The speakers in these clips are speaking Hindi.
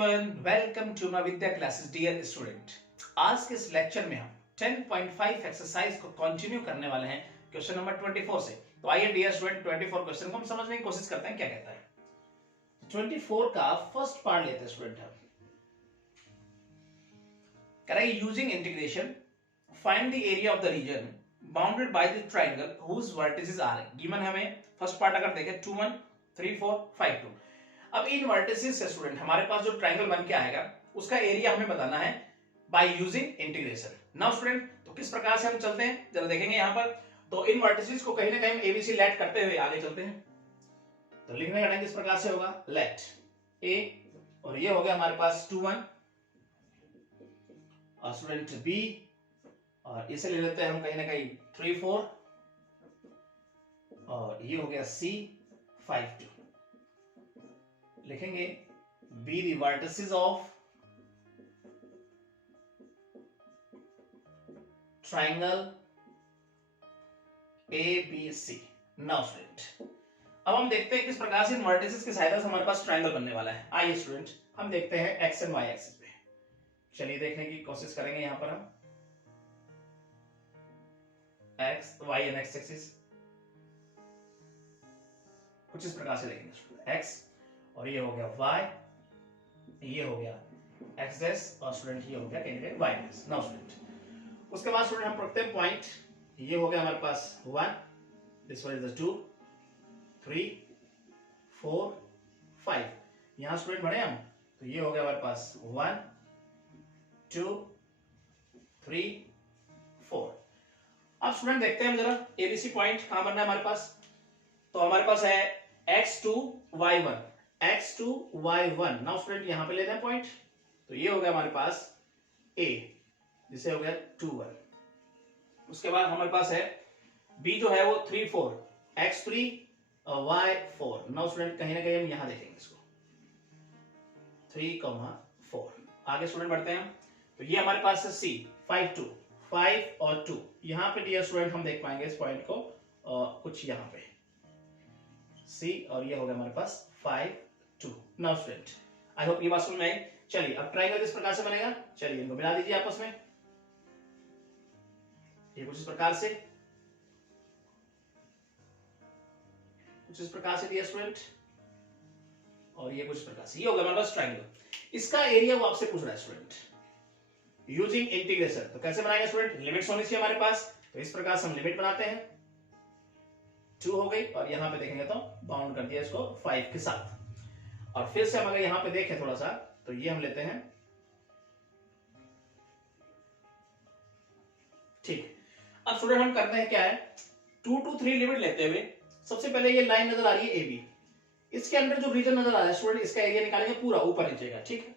Everyone, welcome to my Vidya classes dear student. आज के इस लेक्चर में हम 10.5 एक्सरसाइज को कंटिन्यू करने वाले हैं क्वेश्चन नंबर 24 से। तो आइए डियर स्टूडेंट 24 क्वेश्चन को हम समझने की कोशिश करते हैं क्या कहता है। 24 का फर्स्ट पार्ट लेते हैं स्टूडेंट हम। करेंगे using integration find the area of the region bounded by the triangle whose vertices are given. हमें फर्स्ट पार्ट अगर देखें 2 1 3 4 5 2। अब इन वर्टिसेस से स्टूडेंट हमारे पास जो ट्रायंगल बन के आएगा उसका एरिया हमें बताना है by using integration. Now student, तो किस प्रकार से हम चलते हैं जरा देखेंगे यहाँ पर। तो इन वर्टिसेस को कहीं ना कहीं एबीसी लेट करते हुए आगे चलते हैं। तो लिखने का ढंग किस प्रकार से होगा, लेट ए और ये हो गया हमारे पास 2 1 और स्टूडेंट बी और इसे ले लेते हैं हम कहीं ना कहीं 3 4 और ये हो गया सी 5 2। लिखेंगे be the vertices of triangle ABC। Now student, अब हम देखते हैं किस प्रकार से इन वर्टिसेस की सहायता से हमारे पास ट्रायंगल बनने वाला है। आइए स्टूडेंट हम देखते हैं एक्स एंड वाई एक्सिस पे। चलिए देखने की कोशिश करेंगे यहां पर हम x y and x axis कुछ इस प्रकार से देखेंगे स्टूडेंट। एक्स और ये हो गया y, ये हो गया एक्स डैश और स्टूडेंट ये हो गया candidate y dash. Now student उसके बाद स्टूडेंट हम रखते हैं पॉइंट। ये हो गया हमारे पास 1, दिस वन इज द 2 3 4 5। यहां स्टूडेंट बढ़े हम तो ये हो गया हमारे पास 1 2 3 4। अब स्टूडेंट देखते हैं हम जरा एबीसी पॉइंट कहां बनना है हमारे पास। तो हमारे पास है x2 y1 x2 y1। Now student यहां पे लेते हैं पॉइंट। तो ये हो गया हमारे पास a, जिसे हो गया 2 1। उसके बाद हमारे पास है b जो है वो 3 4 x3 और y4। नाउ स्टूडेंट कहीं ना कहीं हम यहां देखेंगे इसको 3 4। आगे स्टूडेंट बढ़ते हैं। तो ये हमारे पास है c 5 2 5 और 2। यहां पे डियर स्टूडेंट हम देख पाएंगे इस पॉइंट को कुछ यहां पे C और ये हो गया हमारे पास 5 2। नाउ स्टूडेंट आई होप ये बात समझ में आई। चलिए अब ट्रायंगल किस प्रकार से बनेगा, चलिए इनको मिला दीजिए आपस में। ये कुछ इस प्रकार से दिया स्टूडेंट और ये कुछ इस प्रकार से। ये हो गया हमारे पास ट्रायंगल। इसका एरिया वो आपसे पूछ रहा है स्टूडेंट यूजिंग इंटीग्रेशन। तो कैसे बनाएंगे स्टूडेंट, लिमिट्स होनी चाहिए हमारे पास। तो इस प्रकार से हम लिमिट बनाते हैं 2 हो गई और यहां पे देखेंगे तो बाउंड कर दिया इसको 5 के साथ। और फिर से हम अगर यहां पे देखें थोड़ा सा तो ये हम लेते हैं, ठीक। अब स्टूडेंट हम करते हैं क्या है 2 to 3 लिमिट लेते हुए सबसे पहले ये लाइन नजर आ रही है AB, इसके अंदर जो रीजन नजर आ रहा है स्टूडेंट इसका एरिया निकालेंगे पूरा ऊपर नीचे का, ठीक है।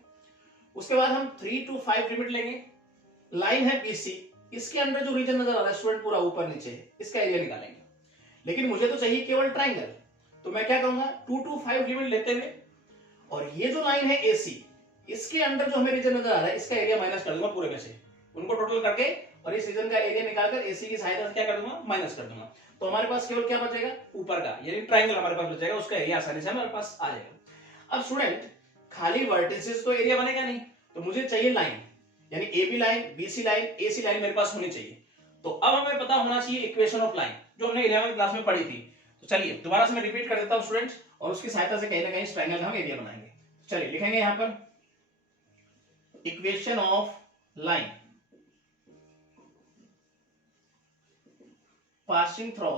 उसके बाद हम 3 to 5 लिमिट लेंगे, लाइन है BC, इसके अंदर जो रीजन नजर आ रहा है स्टूडेंट पूरा ऊपर नीचे इसका एरिया निकालेंगे। लेकिन मुझे तो चाहिए केवल ट्रायंगल, तो मैं क्या करूंगा 2 to 5 लिमिट लेते हुए और ये जो लाइन है AC इसके अंदर जो हमें रीजन नजर आ रहा है इसका एरिया माइनस कर दूंगा पूरे में से, उनको टोटल करके और इस रीजन का एरिया निकालकर AC की सहायता से क्या कर दूंगा माइनस कर दूंगा। तो हमारे पास केवल क्या बचेगा ऊपर का यानी ट्रायंगल हमारे पास बचेगा, उसका एरिया आसानी से हमारे पास आ जाएगा। अब स्टूडेंट खाली वर्टिसेस तो एरिया बनेगा नहीं, तो मुझे चाहिए लाइन यानी AB line BC line AC line मेरे पास होनी चाहिए। तो अब हमें पता होना चाहिए इक्वेशन ऑफ लाइन जो हमने 11वीं क्लास में पढ़ी थी। तो चलिए दोबारा से मैं रिपीट कर देता हूं स्टूडेंट और उसकी सहायता से कहीं ना कहीं ट्रायंगल का हम एरिया बनाएंगे। चलिए लिखेंगे यहां पर equation of line passing through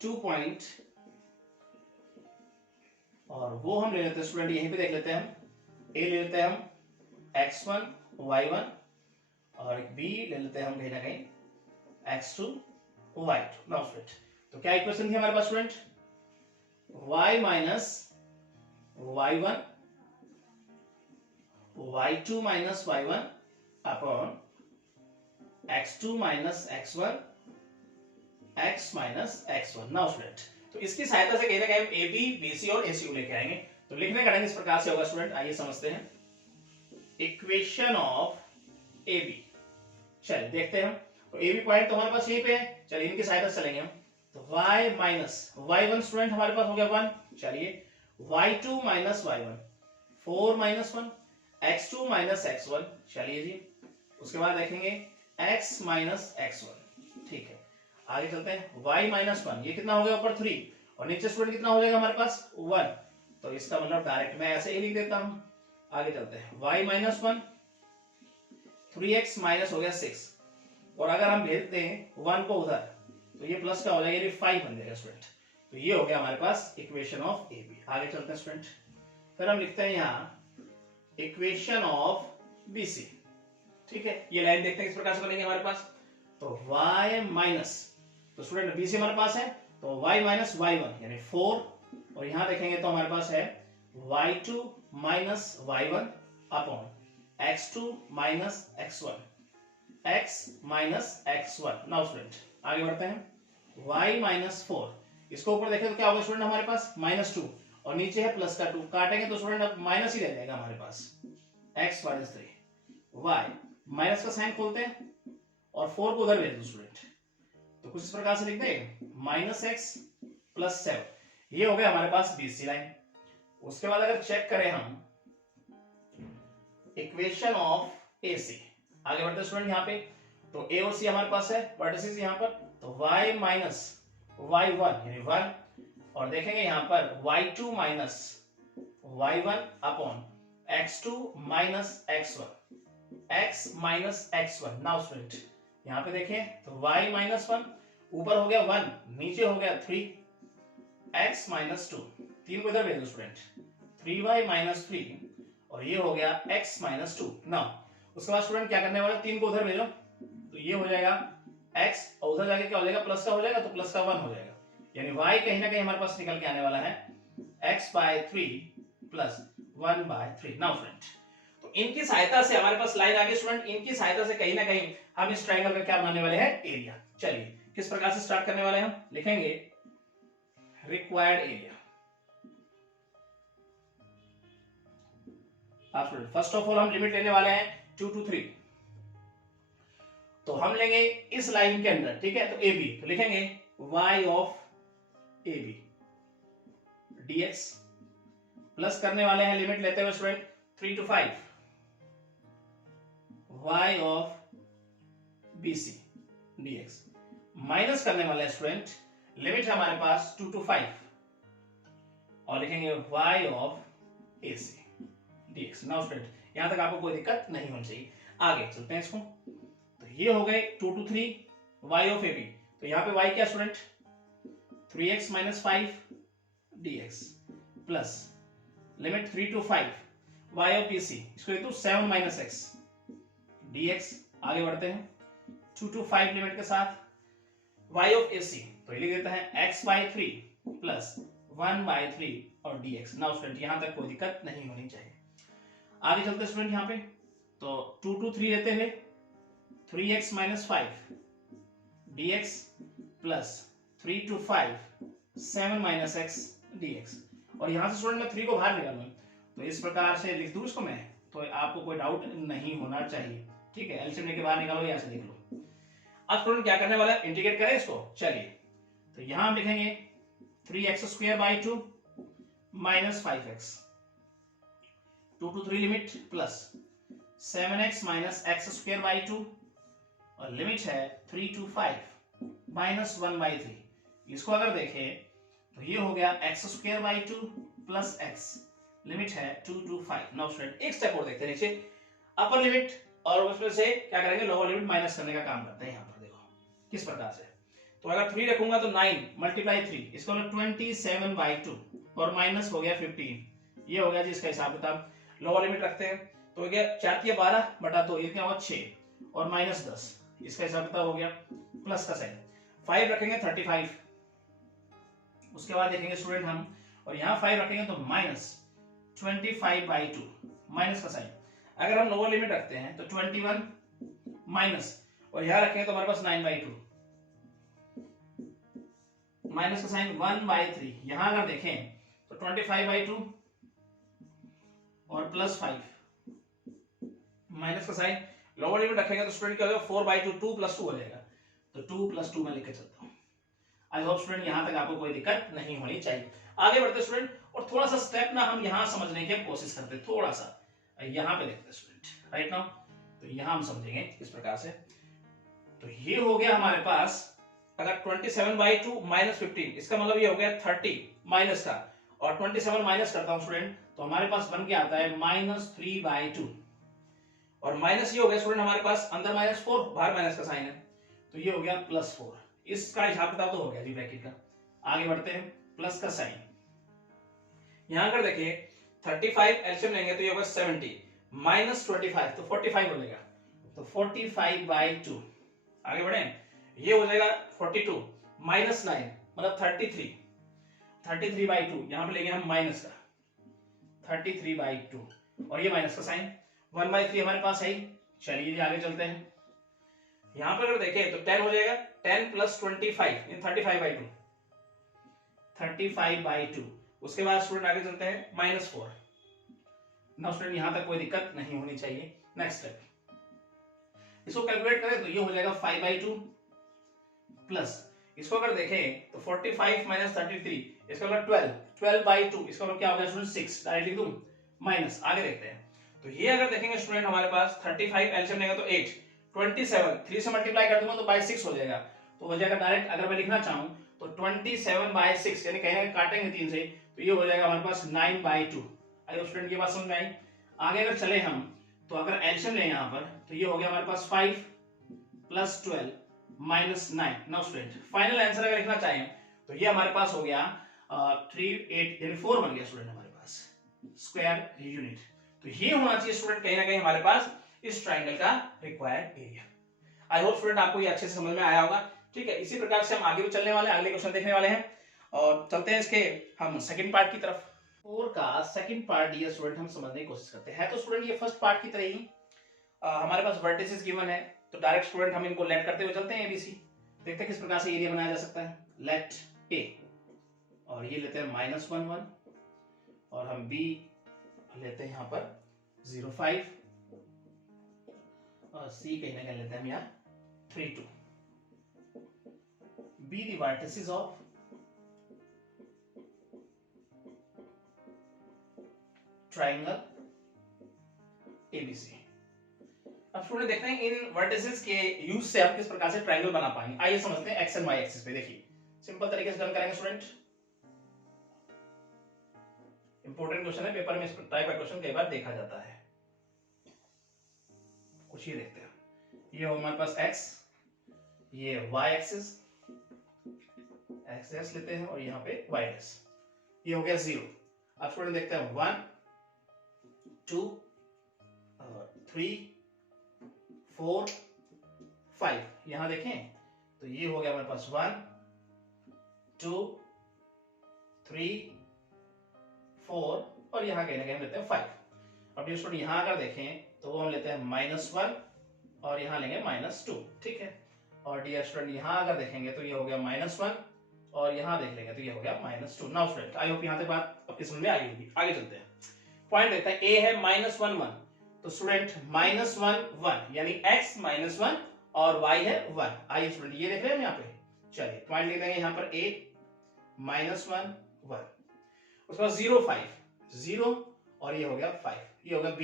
2 point और वो हम ले लेते हैं स्टूडेंट यहीं पे देख लेते हैं हम A ले लेते हैं हम x1 y1 और B ले लेते हैं हम कहीं ना कहीं x2 y2। नाउ स्टूडेंट तो क्या इक्वेशन थी हमारे पास student y minus y1 y2 minus y1 upon x2 minus x1 x minus x1। Now student तो इसकी सहायता से कहीं ना कहीं AB BC और AC को लेके आएंगे। तो लिखने का ढंग इस प्रकार से होगा स्टूडेंट, आइए समझते हैं इक्वेशन ऑफ AB। चलिए देखते हैं हम। तो AB पॉइंट तो हमारे पास यहीं पे है, चलिए इनकी सहायता से चलेंगे हम। तो y माइनस y1 स्टूडेंट हमारे पास हो गया 1, चलिए y2 minus y1, 4 minus 1, x2 minus x1, चलिए जी। उसके बाद देखेंगे x माइनस x1, ठीक है। आगे चलते हैं, y माइनस 1, ये कितना हो गया ऊपर 3 और नीचे स्टूडेंट कितना हो जाएगा हमारे पास 1, तो इसका मतलब डायरेक्ट मैं ऐसे ही लिख देता हूं। आगे चलते हैं, y माइनस 1, 3x माइनस हो गया 6, और अगर हम भेज दें 1 को उधर तो ये प्लस का हो जाएगा, ये 5 बन जाएगा स्टूडेंट। तो ये हो गया हमारे पास इक्वेशन ऑफ ए बी। आगे चलते हैं स्टूडेंट, फिर हम लिखते हैं यहाँ इक्वेशन ऑफ बी सी, ठीक है। ये लाइन देखते हैं किस प्रकार से बनेगी हमारे पास। तो y माइनस, तो स्टूडेंट बी सी हमारे पास है, तो y माइनस y1 यानी 4, और यहां देखेंगे तो हमारे पास है y2 minus y1 upon x2 minus x1, x minus x1। Now student आगे बढ़ते हैं, y माइनस 4, इसको ऊपर देखें तो क्या होगा स्टूडेंट हमारे पास -2, और नीचे है प्लस का 2, काटेंगे तो स्टूडेंट अब माइनस ही रह जाएगा हमारे पास, x माइनस 3, y माइनस का साइन खोलते हैं और 4 को उधर भेज दो स्टूडेंट, तो कुछ इस प्रकार से लिख देंगे -x प्लस 7, ये हो गया हमारे पास बीसी लाइन। उसके बाद अगर चेक करें हम इक्वेशन ऑफ ए सी, आगे बढ़ते हैं स्टूडेंट यहाँ पे, तो ए और सी हमारे पास है, वर्टिसेस यहाँ पर, तो y माइनस y1 यानी 1, और देखेंगे यहाँ पर y2 minus y1 upon x2 minus x1, x minus x1। Now student यहाँ पे देखें तो y माइनस 1, ऊपर हो गया 1, नीचे हो गया 3, x माइनस 2, 3 को इधर भेज दो स्टूडेंट, 3y माइनस 3, और ये हो गया x माइनस 2। नाउ उसके बाद स्टूडेंट क्या करने वाले, 3 को उधर भेजो, तो ये हो जाएगा x, और उधर जाके क्या हो जाएगा, प्लस का हो जाएगा, तो प्लस का 1 हो जाएगा, यानी y कहीं ना कहीं हमारे पास निकल के आने वाला है x by 3 plus 1 by 3। Now student तो इनकी सहायता से हमारे पास लाइन आ गई स्टूडेंट, इनकी सहायता से कहीं ना कहीं हम इस ट्रायंगल का क्या बनाने वाले हैं, एरिया। चलिए किस प्रकार से स्टार्ट करने वाले हैं, हम लिखेंगे रिक्वायर्ड एरिया। आप स्टूडेंट फर्स्ट ऑफ ऑल हम लिमिट लेने वाले हैं 2 to 3, तो हम लेंगे इस लाइन के अंदर, ठीक है, तो ए बी, तो लिखेंगे y of A B dx, plus करने वाले हैं लिमिट लेते हुए student 3 to 5 y of B C dx, minus करने वाले हैं स्टूडेंट, लिमिट है हमारे पास 2 to 5, और लिखेंगे y of A C dx। Now student यहां तक आपको कोई दिक्कत नहीं होनी चाहिए। आगे चलते हैं इसको, तो ये हो गए 2 to 3 y of A B, तो यहाँ पे y क्या student 3x minus 5 dx, plus limit 3 to 5 y of B C, इसको लिख दो 7 माइनस x dx। आगे बढ़ते हैं 2 to 5 लिमिट के साथ y ऑफ ए सी, तो ये लिख देता है x बाय 3 प्लस 1 बाय 3 और dx। नाउ स्टूडेंट यहां तक कोई दिक्कत नहीं होनी चाहिए। आगे चलते हैं स्टूडेंट यहाँ पे, तो 2 to 3 लेते हुए 3x minus 5 dx plus 3 to 5 7 minus x dx, और यहां से स्टूडेंट मैं 3 को बाहर निकालूं, तो इस प्रकार से लिख दूं इसको मैं, तो आपको कोई डाउट नहीं होना चाहिए, ठीक है। एलसीएम लेके बाहर निकालो, यहां से देख लो। अब स्टूडेंट क्या करने वाला है, इंटीग्रेट करें इसको, चलिए, तो यहां हम लिखेंगे 3x square by 2 minus 5x, 2 to 3 limit plus 7x minus x square by 2, और लिमिट है 3 to 5 माइनस 1 बाई 3। इसको अगर देखें तो ये हो गया x square by 2 plus x, limit है 2 to 5। नाउ स्टूडेंट एक स्टेप और देखते हैं नीचे, अपर लिमिट और उसमें से क्या करेंगे, लोअर लिमिट माइनस करने का काम करते हैं। यहाँ पर देखो किस प्रकार से, तो अगर 3 रखूंगा तो 9 मल्टीप्लाई 3, इसको 27 बाई 2, और माइनस हो गया 15, ये हो गया जी इसका हिसाब किताब। लोअर लिमिट रखते हैं तो क्या 4 या 12 बटा 2, ये क्या होगा 6, और माइनस 10, इसका हिसाब किताब हो गया, प्लस का साइन 5 रखेंगे 35, उसके बाद देखेंगे स्टूडेंट हम, और यहाँ 5 रखेंगे तो माइनस 25 बाई 2, माइनस का साइन। अगर हम लोअर लिमिट रखते हैं तो 21 माइनस, और यहाँ रखेंगे तो हमारे पास 9 बाई 2, माइनस का साइन 1 बाई 3, यहाँ अगर देखें तो 25 बाई 2 और प्लस 5, माइनस का साइन। लोअर लिमिट रखेंगे तो स्टूडेंट क्या होगा 4 बाई 2, 2 प्लस 2 हो जाएगा, तो 2 प्लस 2 मैं लिख के चलता हूँ। आई होप स्टूडेंट यहाँ तक आपको कोई दिक्कत नहीं होनी चाहिए। आगे बढ़ते स्टूडेंट, और थोड़ा सा स्टेप ना हम यहाँ समझने की कोशिश करते हैं, थोड़ा सा यहाँ पे देखते हैं स्टूडेंट, राइट नाउ। तो यहाँ हम समझेंगे किस प्रकार से। तो ये हो गया हमारे पास, अगर 27/2 माइनस 15, इसका मतलब ये हो गया 30 माइनस का, और 27 माइनस करता हूँ स्टूडेंट, तो हमारे पास बन के आता है -3/2, और माइनस ये हो गया स्टूडेंट हमारे पास, अंदर -4, बाहर माइनस का साइन है, तो ये हो गया +4। इसका हिसाब किताब तो हो गया जी ब्रैकेट का। आगे बढ़ते हैं, प्लस का साइन, यहां कर देखिए 35 एलसीएम लेंगे तो ये होगा 70, -25 तो 45 बनेगा, तो 45/2। आगे बढ़े, ये हो जाएगा 42 -9 मतलब 33/2, यहां पे लेंगे हम माइनस का 33/2, और ये माइनस का साइन 1/3 हमारे पास है। चलिए आगे चलते हैं, यहां पर अगर देखें तो 10 हो जाएगा, 10 + 25 35/2, 35/2। उसके बाद स्टूडेंट आगे चलते हैं, -4। ना स्टूडेंट यहां तक कोई दिक्कत नहीं होनी चाहिए। नेक्स्ट स्टेप, इसको कैलकुलेट करें तो ये हो जाएगा 5/2 प्लस, इसको अगर देखें तो 45 - 33, इसका मतलब 12/2, इसका मतलब क्या हो गया स्टूडेंट 6, डायरेक्ट लिख दूं, माइनस। आगे देखते हैं, तो ये अगर देखेंगे स्टूडेंट हमारे पास 35 एलसीएम लेंगे तो 8, 27 3 से मल्टीप्लाई कर दूंगा तो बाय 6 हो जाएगा, तो हो जाएगा डायरेक्ट। अगर मैं लिखना चाहूं तो 27/6, यानी कहीं ना काटेंगे 3 से, तो ये हो जाएगा हमारे पास 9/2। आई होप स्टूडेंट ये बात समझ में आई। आगे अगर चले हम, तो अगर एलसीएम लें यहाँ पर, तो ये हो गया हमारे पास 5 + 12 - 9। नाउ स्टूडेंट फाइनल आंसर अगर लिखना चाहें तो ये हमारे पास हो गया 3 8 यानी 4 बन गया स्टूडेंट हमारे पास स्क्वायर यूनिट। तो ये होना चाहिए स्टूडेंट कहीं ना कहीं हमारे पास इस ट्राइंगल का required area. I hope student आपको ये अच्छे से समझ में आया होगा। ठीक है, इसी प्रकार से हम आगे भी चलने वाले हैं, अगले क्वेश्चन देखने वाले हैं, और चलते हैं इसके हम सेकंड पार्ट की तरफ। 4 का सेकंड पार्ट ये स्टूडेंट हम समझने की कोशिश करते हैं। तो स्टूडेंट ये फर्स्ट पार्ट की तरह ही हमारे पास वर्टिसेस गिवन है, तो डायरेक्ट स्टूडेंट हम इनको लेट करते हुए चलते हैं एबीसी, देखते हैं किस प्रकार से एरिया बनाया जा सकता है। लेट ए, और ये लेते हैं -1 1, और हम बी लेते हैं यहाँ पर 0.5, और सी कहीं ना कहीं लेते हैं हम यहाँ 3 2। Be the vertices of triangle ABC. अब स्टूडेंट देखते हैं इन वर्टिसेस के यूज से हम किस प्रकार से ट्राइंगल बना पाएंगे। आइए समझते हैं एक्स एंड वाई एक्सिस पे। देखिए सिंपल तरीके से डन करेंगे स्टूडेंट, इंपॉर्टेंट क्वेश्चन है, पेपर में इस टाइप का क्वेश्चन कई बार देखा जाता है। कुछ ये देखते हैं, ये हो हमारे पास x, ये y एक्सिस, एक्स लेते हैं, और यहाँ पे y एक्सिस, ये हो गया 0। अब स्टूडेंट देखते हैं 1 2 3 4 5, यहां देखें तो ये हो गया हमारे पास 1 2 3 4, और यहाँ कहीं ना कहीं हम लेते हैं 5। अब ये स्टूडेंट यहाँ अगर देखें तो वो हम लेते हैं -1, और यहाँ लेंगे -2। ठीक है, और डियर स्टूडेंट यहाँ अगर देखेंगे तो ये हो गया -1, और यहाँ देख लेंगे तो ये हो गया -2। नाउ स्टूडेंट आई होप यहाँ तक बात आपकी समझ में आई होगी। आगे चलते हैं, पॉइंट देखते हैं, a है -1 1, तो स्टूडेंट -1 1 यानी x -1 और y है 1। आइए स्टूडेंट ये देख रहे हैं यहाँ पे, चलिए पॉइंट लिख देंगे यहाँ पर a -1 1, उसके बाद 0 5 0, और ये हो गया 5, ये हो गया b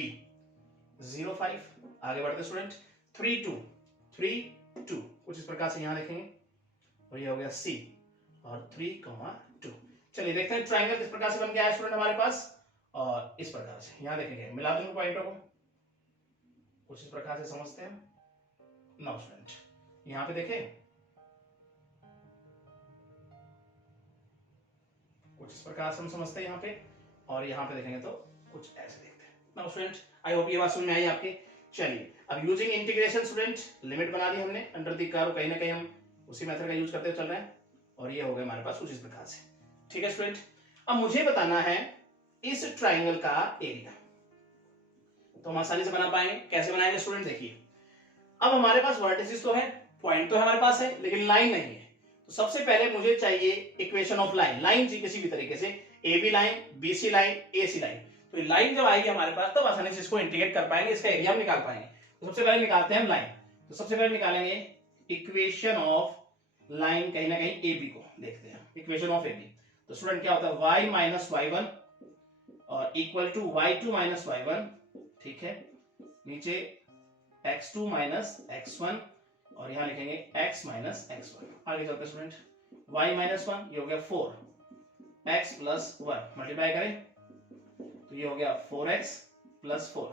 0 5। आगे बढ़ते स्टूडेंट 3 2 3 2, कुछ इस प्रकार से यहाँ देखेंगे, और ये हो गया c और 3 2। चलिए देखते हैं ट्राइंगल किस प्रकार से बन गया है स्टूडेंट हमारे पास, और इस प्रकार से यहाँ देखेंगे, मिला दूंगा पॉइंटों को, कुछ इस प्रकार से समझते हैं। नाउ स्टूडेंट यहाँ पे देखें, कुछ इस प्रकार से हम समझते हैं यहाँ पे, और यहाँ पे देखेंगे तो कुछ ऐसे देखते हैं। नाउ स्टूडेंट आई होप ये बात समझ में आई आपके। चलिए अब यूजिंग इंटीग्रेशन स्टूडेंट लिमिट बना दी हमने अंडर द कर्व, कहीं ना कहीं हम उसी मेथड का यूज करते हुए चल रहे हैं, और ये हो गया हमारे पास कुछ इस प्रकार से। ठीक है स्टूडेंट, अब मुझे बताना है इस ट्राइंगल का एरिया, तो हम आसानी से बना पाएंगे। कैसे बनाएंगे स्टूडेंट, देखिए अब हमारे पास वर्टिसेस तो है, पॉइंट तो हमारे पास है, लेकिन लाइन नहीं है। तो सबसे पहले मुझे चाहिए इक्वेशन ऑफ लाइन, लाइन जी किसी भी तरीके से, A B line, B C line, A C line. तो लाइन जब आएगी हमारे पास तब आसानी से इसको इंटीग्रेट कर पाएंगे, इसका एरिया हम निकाल पाएंगे। तो सबसे पहले निकालते हैं लाइन, तो सबसे पहले निकालेंगे इक्वेशन ऑफ लाइन, कहीं ना कहीं ए बी को देखते हैं, इक्वेशन ऑफ ए बी। तो स्टूडेंट क्या होता है, y - y1 और equal to y2 minus y1, ठीक है, नीचे x2 माइनस x1 और यहां लिखेंगे x माइनस x1। आगे चलते स्टूडेंट, y माइनस 1 ये हो गया 4, x प्लस 1 मल्टीप्लाई करें तो ये हो गया 4x प्लस 4,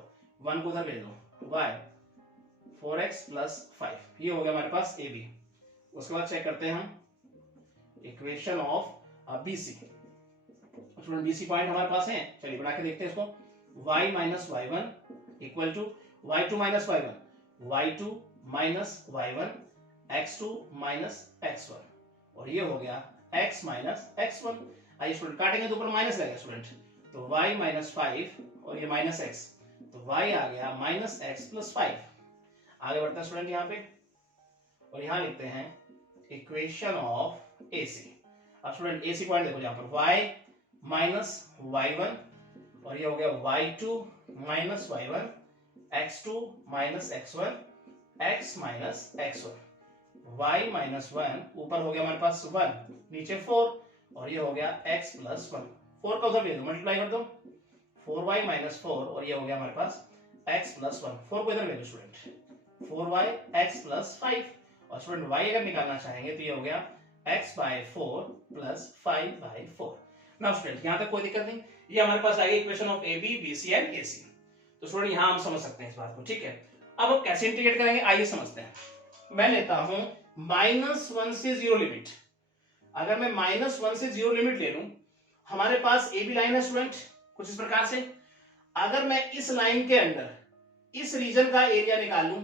1 को उधर ले लो, y 4x प्लस 5, ये हो गया हमारे पास AB। उसके बाद चेक करते हैं हम equation of BC। Student BC point हमारे पास है, चलिए बना के देखते हैं इसको। y minus y1 equal to y2 minus y1, y2 minus y1, x2 minus x1 और ये हो गया x माइनस x1। आइए स्टूडेंट काटेंगे तो ऊपर माइनस लगेगा स्टूडेंट, तो y माइनस 5 और ये माइनस x, तो y आ गया माइनस x प्लस 5। आगे बढ़ते हैं स्टूडेंट यहाँ पे और यहाँ लिखते हैं इक्वेशन ऑफ AC। अब स्टूडेंट AC पॉइंट देखो यहाँ पर y माइनस y1 और ये हो गया y2 minus y1, x2 minus x1, x minus x1, y minus 1 ऊपर हो गया हमारे पास 1, नीचे 4 और ये हो गया x प्लस 1, 4 का उधर ले दो मल्टीप्लाई कर दो, 4y माइनस 4 और ये हो गया हमारे पास x प्लस 1, 4 को इधर ले दो स्टूडेंट, 4y x प्लस 5 और स्टूडेंट y अगर निकालना चाहेंगे तो ये हो गया x by 4 plus 5 by 4। Now student यहां तक कोई दिक्कत नहीं, ये हमारे पास आ गई equation of AB, BC and AC। तो स्टूडेंट यहां हम समझ सकते हैं इस बात को, ठीक है। अब हम कैसे इंटीग्रेट करेंगे आइए समझते हैं। मैं लेता हूं -1 से 0 लिमिट। अगर मैं -1 से 0 लिमिट ले लूं, हमारे पास AB लाइन है स्टूडेंट कुछ इस प्रकार से। अगर मैं इस लाइन के अंदर इस रीजन का एरिया निकाल लूं,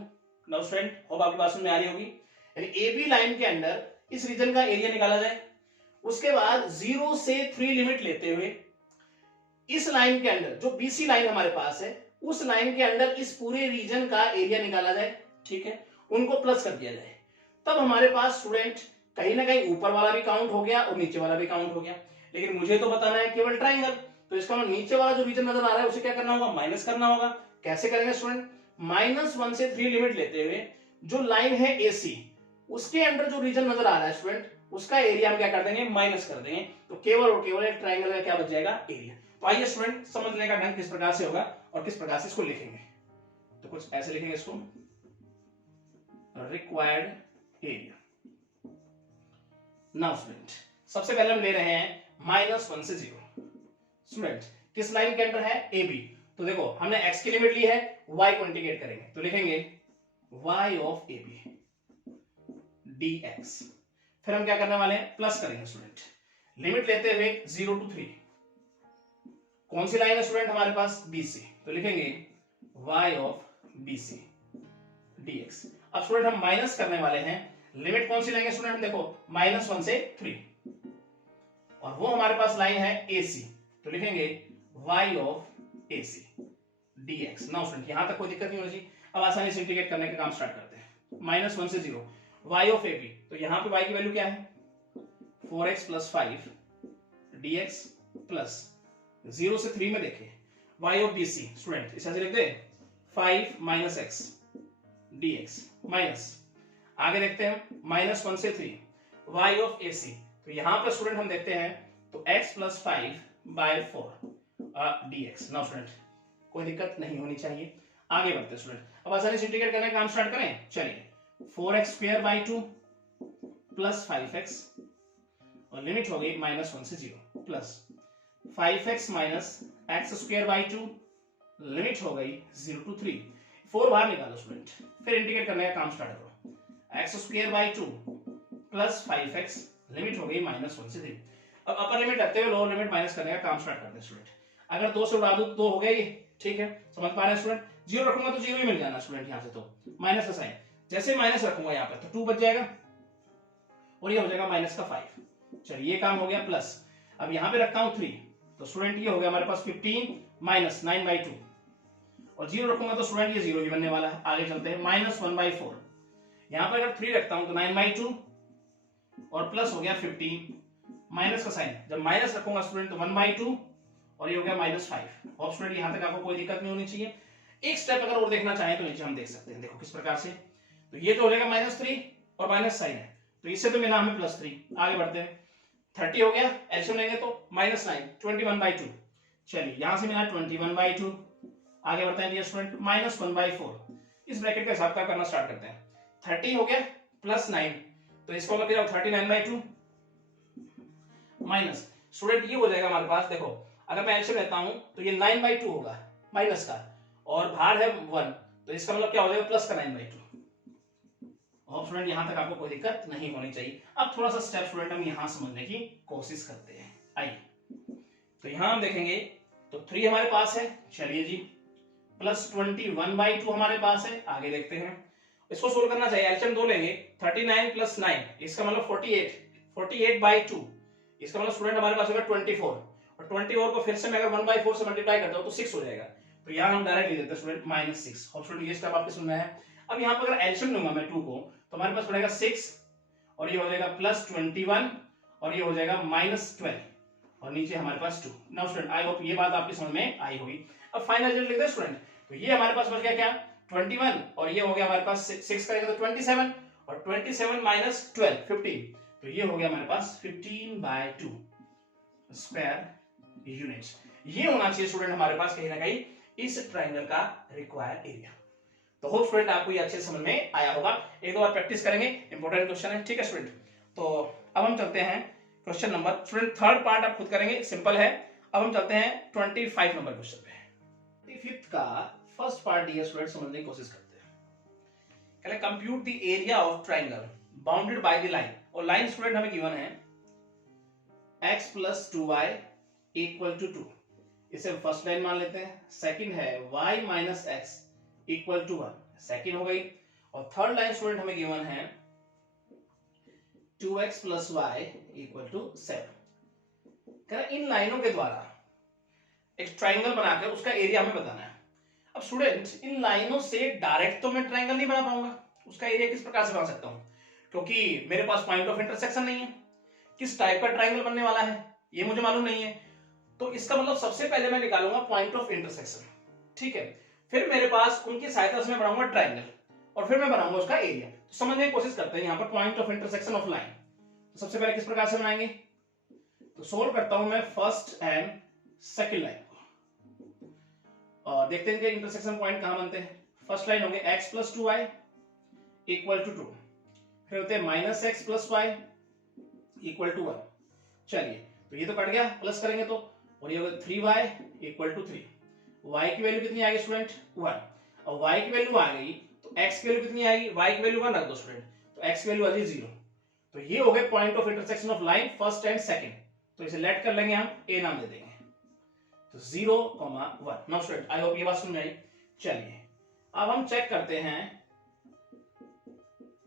नाउ स्टूडेंट होप आपकी बात समझ में आ रही होगी, यानी AB लाइन के अंदर इस रीजन का एरिया निकाला जाए, उसके बाद 0 से 3 लिमिट लेते हुए इस लाइन के अंदर जो BC लाइन हमारे पास है उस लाइन के अंदर इस पूरे रीजन का एरिया निकाला जाए, ठीक है, उनको प्लस कर दिया जाए, तब हमारे पास स्टूडेंट कहीं ना कहीं ऊपर वाला भी काउंट हो गया और नीचे वाला भी काउंट हो गया। लेकिन मुझे तो बताना है केवल ट्राइंगल, तो इसका मतलब नीचे वाला जो रीजन नजर आ रहा है उसे क्या करना होगा, माइनस करना होगा। कैसे करेंगे स्टूडेंट, -1 से 3 लिमिट लेते हुए जो लाइन है AC उसके अंदर जो रीजन नजर आ रहा है स्टूडेंट उसका एरिया हम क्या कर देंगे, माइनस कर देंगे, तो केवल और केवल एक ट्राइंगल का क्या बच जाएगा, एरिया। तो आइए स्टूडेंट समझने का ढंग किस प्रकार से होगा और किस प्रकार से इसको लिखेंगे। तो कुछ ऐसे लिखेंगे इसको, रिक्वायर्ड एरिया। नाउ स्टूडेंट सबसे पहले हम ले रहे हैं -1 से 0। स्टूडेंट किस लाइन के अंदर है, AB, तो देखो हमने x की लिमिट ली है, y को इंटीग्रेट करेंगे तो लिखेंगे y ऑफ AB dx। फिर हम क्या करने वाले हैं, प्लस करेंगे स्टूडेंट, लिमिट लेते हुए 0 to 3। कौन सी लाइन है स्टूडेंट हमारे पास, BC, तो लिखेंगे y ऑफ BC dx। अब स्टूडेंट हम माइनस करने वाले हैं, लिमिट कौन सी लेंगे स्टूडेंट, देखो -1 से 3 और वो हमारे पास लाइन है AC, तो लिखेंगे y of AC dx। Now student यहां तक कोई दिक्कत नहीं होनी चाहिए। अब आसानी से इंटीग्रेट करने का काम स्टार्ट करते हैं। -1 से 0 y ऑफ AB, तो यहां पे y की वैल्यू क्या है, 4x प्लस 5 dx प्लस 0 से 3 में देखिए y ऑफ BC, स्टूडेंट इसे ऐसे लिख दे 5 माइनस x dx माइनस, आगे देखते हैं -1 से 3 y ऑफ AC, तो यहां पर स्टूडेंट हम देखते हैं तो x plus 5 by 4 dx। Now student कोई दिक्कत नहीं होनी चाहिए, आगे बढ़ते हैं स्टूडेंट। अब आसानी से इंटीग्रेट करने का काम स्टार्ट करें, चलिए 4x square by 2 plus 5x और लिमिट हो गई -1 से 0 plus 5x minus x square by 2 limit हो गई 0 to 3। 4 बाहर निकालो स्टूडेंट, फिर इंटीग्रेट करने का काम स्टार्ट करो, x square by 2 plus 5x limit हो गई -1 से 3। अब अपर लिमिट रखते हुए लोअर लिमिट माइनस करने का काम स्टार्ट करते हैं स्टूडेंट। अगर 2 से उड़ा दूं तो हो गया ये, ठीक है, समझ पा रहे हैं स्टूडेंट। 0 रखूंगा तो 0 ही मिल जाना स्टूडेंट, यहां से तो माइनस का साइन, जैसे माइनस रखूंगा यहाँ पे तो 2 बच जाएगा और ये हो जाएगा माइनस का 5। चलिए ये काम हो गया प्लस। अब यहाँ पे रखता हूँ 3, तो स्टूडेंट ये हो गया हमारे पास 15 माइनस 9/2 और 0 रखूंगा तो स्टूडेंट ये 0 ही बनने वाला है। आगे चलते हैं -1/4, यहाँ पर अगर 3 रखता हूँ तो 9/2 और प्लस हो गया 15 माइनस का साइन, जब माइनस रखूंगा स्टूडेंट तो 1/2 और ये हो गया -5। और स्टूडेंट यहाँ तक आपको कोई दिक्कत नहीं होनी चाहिए। एक स्टेप अगर और देखना चाहें तो नीचे हम देख सकते हैं, देखो किस प्रकार से, तो ये तो हो जाएगा -3 और माइनस साइन है तो इससे तो मिला हमें +3। आगे बढ़ते हैं, 30 हो गया, एलसीएम लेंगे तो -9 21/2 चलिए यहां से मिला 21/2, आगे बढ़ते हैं डियर स्टूडेंट, -1/4। इस ब्रैकेट का हिसाब करना स्टार्ट करते हैं। 30 हो गया प्लस 9, तो इसको लग जाओ 39/2 माइनस, स्टूडेंट ये हो जाएगा हमारे पास, देखो अगर मैं एलसीएम लेता हूं तो ये 9/2 होगा माइनस का, और भार है 1, तो इसका मतलब क्या हो जाएगा प्लस का 9/2। और स्टूडेंट यहां तक आपको कोई दिक्कत नहीं होनी चाहिए। अब थोड़ा सा स्टेप स्टूडेंट हम यहां समझने की कोशिश करते हैं। आइए, तो यहां हम देखेंगे तो 3 हमारे पास है, चलिए जी, प्लस 21/2 हमारे पास है, आगे देखते हैं। इसको सोल्व करना चाहिए, एलसीएम 2 लेंगे, 39 प्लस 9 इसका मतलब 48, 48/2 इसका मतलब स्टूडेंट हमारे पास होगा 24, और 24 को फिर से मैं अगर 1/4 से मल्टीप्लाई करता हूं तो 6 हो जाएगा, तो यहां हम डायरेक्ट लिख देते हैं स्टूडेंट -6। और स्टूडेंट ये स्टेप आपके समझ में है। अब यहां पर अगर एलसीएम लूंगा मैं 2 को, तो हमारे पास पड़ेगा 6, और ये हो जाएगा प्लस 21, और ये हो जाएगा -12, और नीचे हमारे पास 2। नाउ स्टूडेंट आई होप ये बात आपकी समझ में आई होगी। अब फाइनल रिजल्ट लिखते हैं स्टूडेंट, तो ये हमारे पास बच गया क्या 21, और ये हो गया हमारे पास 6 करेंगे तो 27, और 27 माइनस 12 15, तो ये हो गया हमारे पास 15/2 स्क्वायर यूनिट्स। ये होना चाहिए स्टूडेंट हमारे पास कहीं ना कहीं इस ट्राइंगल का रिक्वायर्ड एरिया। तो होप स्टूडेंट आपको ये अच्छे समझ में आया होगा। एक दो बार प्रैक्टिस करेंगे, इंपॉर्टेंट क्वेश्चन है, ठीक है स्टूडेंट। तो अब हम चलते हैं question number, student third part आप खुद करेंगे, सिंपल है। अब हम चलते हैं 25 नंबर क्वेश्चन पे। 25 का फर्स्ट पार्ट डियर स्टूडेंट समझने की कोशिश करते हैं। कहले compute the area of triangle bounded by the line, और लाइन स्टूडेंट हमें गिवन है x + 2y = 2, इसे हम फर्स्ट लाइन मान लेते हैं। सेकंड है y - x = 1, सेकंड हो गई। और थर्ड लाइन स्टूडेंट हमें गिवन है 2x + y = 7। कह रहा इन लाइनों के द्वारा एक ट्राइंगल बनाकर उसका एरिया हमें बताना है। अब स्टूडेंट इन लाइनों से डायरेक्ट तो मैं ट्राइंगल नहीं बना पाऊंगा, उसका एरिया किस प्रकार से बना सकता हूं, क्योंकि मेरे पास पॉइंट ऑफ इंटरसेक्शन नहीं है। किस टाइप का ट्राइंगल बनने वाला है ये मुझे मालूम नहीं है, तो इसका मतलब सबसे पहले मैं निकालूंगा पॉइंट ऑफ इंटरसेक्शन, ठीक है। फिर मेरे पास उनकी सहायता से मैं बनाऊंगा ट्राइंगल, और फिर मैं बनाऊंगा उसका एरिया। तो समझने की कोशिश करते हैं यहाँ पर point of intersection of line. तो सबसे पहले किस प्रकार से बनाएंगे, तो सोल्व करता हूं मैं फर्स्ट एंड सेकंड लाइन को, और देखते हैं कि इंटरसेक्शन पॉइंट कहां बनते हैं। फर्स्ट लाइन होगी x + 2y = 2, फिर होते हैं -x + y = 1। चलिए तो ये तो कट गया, प्लस करेंगे तो, और ये होगा 3y = 3। y की वैल्यू कितनी आ गई स्टूडेंट 1, और y की वैल्यू आ गई तो x की वैल्यू कितनी आएगी, y की वैल्यू 1 रख दो स्टूडेंट, तो x की वैल्यू आ गई 0। तो ये हो गए point of intersection of line first and second, तो इसे लेट कर लेंगे हम, a नाम दे देंगे, तो 0, 1। नाउ स्टूडेंट आई होप ये बात समझ में आई। चलिए अब हम चेक करते हैं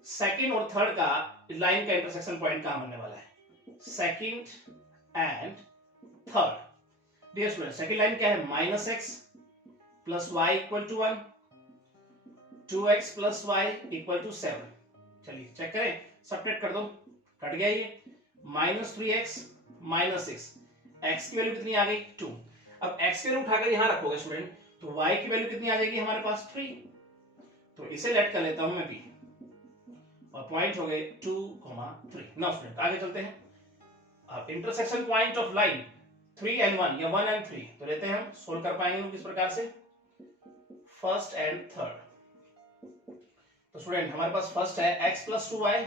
सेकंड और थर्ड का लाइन का इंटरसेक्शन पॉइंट कहां बनने वाला है, second and third. Dear student second line क्या है, -x + y = 1, 2x + y = 7। चलिए चेक करें, सब्ट्रैक्ट कर दो, कट गया ये, -3x - 6, x की वैल्यू कितनी आ गई 2। अब x की वैल्यू उठाकर यहां रखोगे स्टूडेंट, तो y की वैल्यू कितनी आ जाएगी हमारे पास 3, तो इसे लेट कर लेता हूं मैं b, और पॉइंट हो गए 2, 3। नाउ स्टूडेंट आगे चलते हैं। अब intersection point of line 3 and 1 या 1 and 3 तो लेते हैं हम, सोल्व कर पाएंगे हम किस प्रकार से, फर्स्ट एंड थर्ड। तो स्टूडेंट हमारे पास फर्स्ट है x + 2y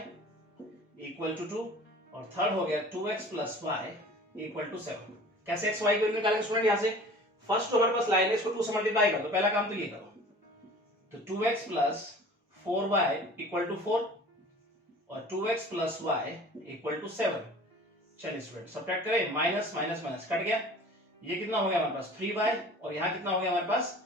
= 2, और थर्ड हो गया 2x + y = 7। कैसे x y की वैल्यू निकालेंगे स्टूडेंट, यहां से फर्स्ट तो हमारे पास लाइन है, इसको 2 से मल्टीप्लाई कर दो, पहला काम तो ये करो, तो 2x + 4y = 4, और 2x + y = 7। चलिए स्टूडेंट सब्ट्रैक्ट करें, माइनस माइनस माइनस कट गया, ये कितना हो गया हमारे पास 3y, और यहां कितना हो गया हमारे पास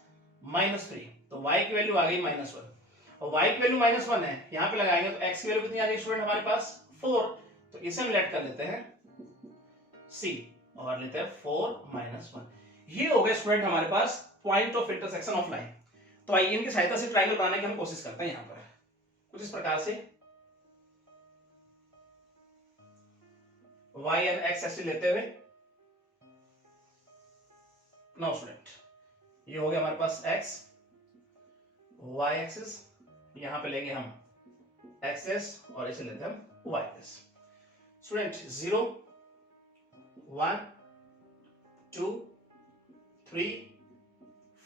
-3, तो y की वैल्यू आ गई -1, और y की वैल्यू -1 है, यहां पे लगाएंगे तो x की वैल्यू कितनी आ गई स्टूडेंट हमारे पास 4, तो इसे हम लेट कर लेते हैं c, और लेते हैं 4 - 1। ये हो गया स्टूडेंट हमारे पास point of intersection of line. तो आइए इनकी सहायता से ट्रायंगल बनाने की हम कोशिश करते हैं। यहां पर कुछ इस प्रकार से y एंड x एक्सिस लेते हुए, नो स्टूडेंट ये हो गया हमारे पास x, y एक्सिस, यहां पे लेंगे हम एक्सेस, और इसे लेते हैं हम y एक्सिस। स्टूडेंट 0, 1, 2, 3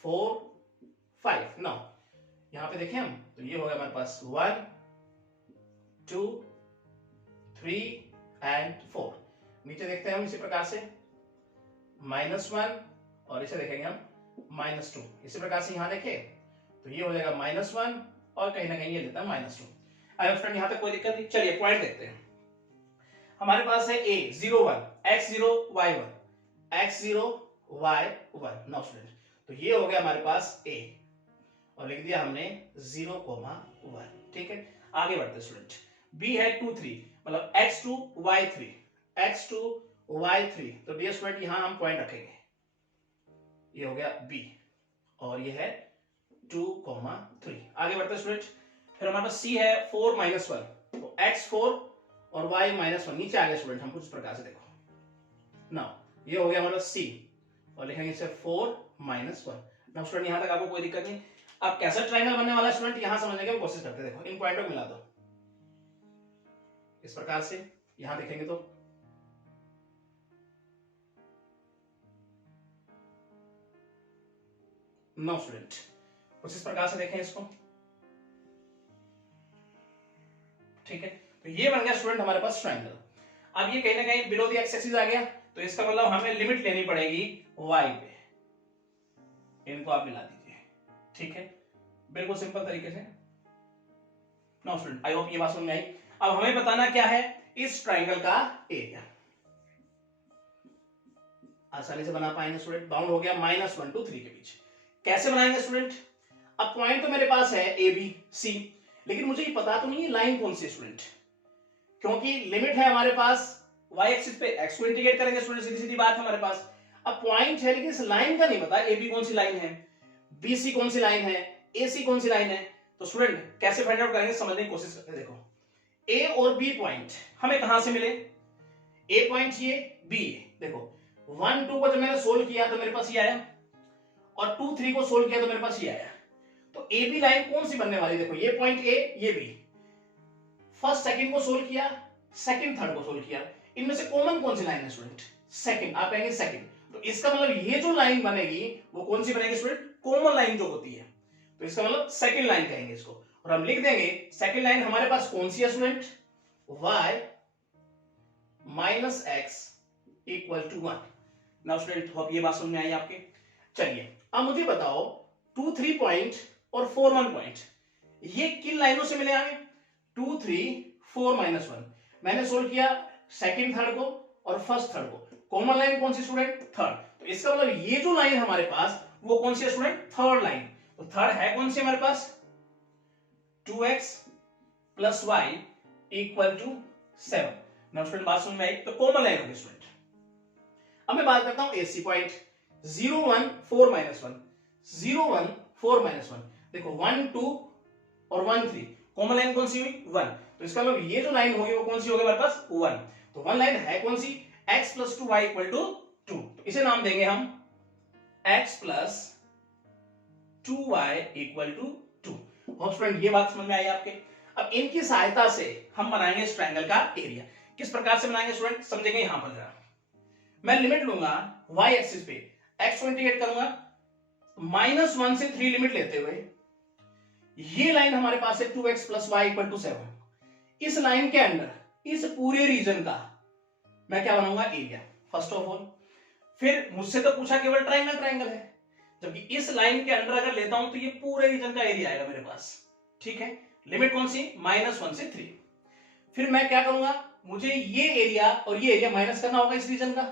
4 5। नाउ यहां पे देखें हम, तो ये हो गया हमारे पास 1 2 3 एंड 4। नीचे देखते हैं हम इसी प्रकार से -1 और इसे देखेंगे हम -2। इसी प्रकार से यहां देखें तो ये हो जाएगा -1 और कहीं ना कहीं ये देता है -2। आई फ्रेंड यहां तक कोई दिक्कत नहीं। चलिए पॉइंट देखते हैं। हमारे पास है a 0 1 x0 y1 x0 y1। Now student तो ये हो गया हमारे पास a और लिख दिया हमने 0,1। ठीक है, आगे बढ़ते स्टूडेंट। b है 2 3 मतलब x2 y3 x2 y3। तो डियर स्टूडेंट यहां हम पॉइंट रखेंगे, ये हो गया b और ये है 2,3। आगे बढ़ते स्टूडेंट। फिर हमारे पास c है 4 1 तो x4 और y -1 नीचे आ गया स्टूडेंट। हम कुछ प्रकार से देखो नाउ ये हो गया हमारा c और लिखेंगे इसे 4 -1। नाउ स्टूडेंट यहां तक आपको कोई दिक्कत नहीं। अब कैसा ट्रायंगल बनने वाला है स्टूडेंट यहां समझने की कोशिश करते हैं। देखो इन पॉइंटों को मिला दो इस प्रकार से, यहां देखेंगे तो नो स्टूडेंट कुछ इस प्रकार से देखें इसको। ठीक है, तो ये बन गया स्टूडेंट हमारे पास ट्रायंगल। अब ये कहीं ना कहीं बिलो द एक्स एक्सिस आ गया, तो इसका मतलब हमें लिमिट लेनी पड़ेगी y पे। इनको आप मिला दीजिए। ठीक है, बिल्कुल सिंपल तरीके से। नो स्टूडेंट आई होप ये बात समझ में आई। अब हमें बताना क्या है, इस ट्रायंगल का एरिया। आसानी से बना पाएंगे स्टूडेंट। बाउंड हो गया -1 to 3 के बीच। कैसे बनाएंगे स्टूडेंट? अब पॉइंट तो मेरे पास है ए बी सी, लेकिन मुझे ये पता तो नहीं है लाइन कौन सी स्टूडेंट, क्योंकि लिमिट है हमारे पास y एक्सिस पे, x को इंटीग्रेट करेंगे स्टूडेंट, सीधी सीधी बात है हमारे पास। अब पॉइंट है लेकिन इस लाइन का नहीं पता, ए बी कौन सी लाइन है, बी सी कौन सी लाइन है, ए सी कौन सी लाइन है। तो स्टूडेंट कैसे फाइंड आउट करेंगे, समझने की कोशिश करते हैं। देखो ए और बी पॉइंट हमें कहां से मिले, ए पॉइंट ये, बी। देखो 1 2 को जब मैंने सोल्व किया तो मेरे पास ये आया, और 2 3 को सोल्व किया तो मेरे पास ये आया। तो ए बी लाइन कौन सी बनने वाली, देखो ये पॉइंट ए ये बी। फर्स्ट सेकंड को सोल्व किया, सेकंड थर्ड को सोल्व किया, इनमें से कॉमन कौन सी लाइन है स्टूडेंट, सेकंड। आप कहेंगे सेकंड, तो इसका मतलब ये जो लाइन बनेगी वो कौन सी बनेगी स्टूडेंट, कॉमन लाइन जो होती है, तो इसका मतलब सेकंड लाइन कहेंगे इसको। और हम लिख देंगे सेकंड लाइन हमारे पास कौन सी है student, y - x = 1। Now student hope ये बात समझ में आई आपके। चलिए अब मुझे बताओ 2 3 पॉइंट और 4 1 पॉइंट ये किन लाइनों से मिले हमें, 2 3 4 -1। मैंने सोल्व किया सेकंड थर्ड को और फर्स्ट थर्ड को, कॉमन लाइन कौन सी स्टूडेंट, थर्ड। तो इसका मतलब ये जो लाइन हमारे पास वो कौन सी है स्टूडेंट, थर्ड लाइन। तो थर्ड है कौन सी हमारे पास, 2x + y = 7। नाउ स्टूडेंट बात समझ में आई, तो कॉमन लाइन होगी स्टूडेंट। अब मैं बात करता हूं एसी पॉइंट 0 1 4 -1 0 1 4 -1। देखो 1 2 और 1 3, कॉमन लाइन कौन सी हुई, 1। तो इसका मतलब ये जो लाइन होगी वो कौन सी होगी हमारे पास, 1। तो 1 लाइन है कौन सी, x + 2y = 2। तो इसे नाम देंगे हम x + 2y = 2। होप स्टूडेंट ये बात समझ में आई आपके। अब इनकी सहायता से हम बनाएंगे इस ट्रायंगल का एरिया। किस प्रकार से बनाएंगे स्टूडेंट, समझेंगे यहां पर जरा। मैं लिमिट लूंगा y एक्सिस पे, x को इंटीग्रेट करूंगा, -1 से 3 लिमिट लेते हुए ये लाइन हमारे पास है 2x + y = 7। इस लाइन के अंदर इस पूरे रीजन का मैं क्या बनाऊंगा, एरिया फर्स्ट ऑफ ऑल। फिर मुझसे तो पूछा केवल ट्रायंगल है, जबकि इस लाइन के अंदर अगर लेता हूं तो ये पूरे रीजन का एरिया आएगा मेरे पास। ठीक है, लिमिट कौन सी, -1 से 3। फिर मैं क्या करूंगा, मुझे ये एरिया और ये एरिया माइनस करना होगा इस रीजन का,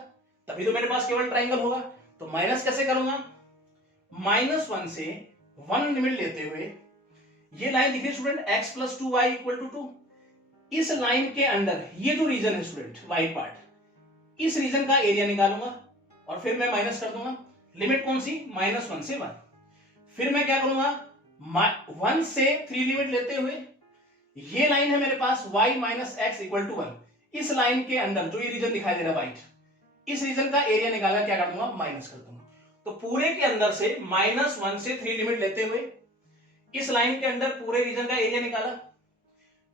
तभी तो मेरे पास केवल ट्रायंगल होगा। तो माइनस कैसे करूंगा, -1 से 1 लिमिट लेते हुए ये लाइन दिखी स्टूडेंट x + 2y = 2। इस लाइन के अंदर ये जो रीजन है स्टूडेंट वाइट पार्ट, इस रीजन का एरिया निकालूंगा और फिर मैं माइनस कर दूंगा। लिमिट कौन सी, -1 से 1। फिर मैं क्या करूंगा, 1 से 3 लिमिट लेते हुए ये लाइन है मेरे पास y - x = 1। इस लाइन के अंदर जो ये रीजन दिखाई दे रहा है व्हाइट, इस रीजन का एरिया निकाला, क्या कर दूंगा, माइनस कर दूंगा। तो पूरे के अंदर से -1 से 3 लिमिट लेते हुए इस लाइन के अंदर पूरे रीजन का एरिया निकाला।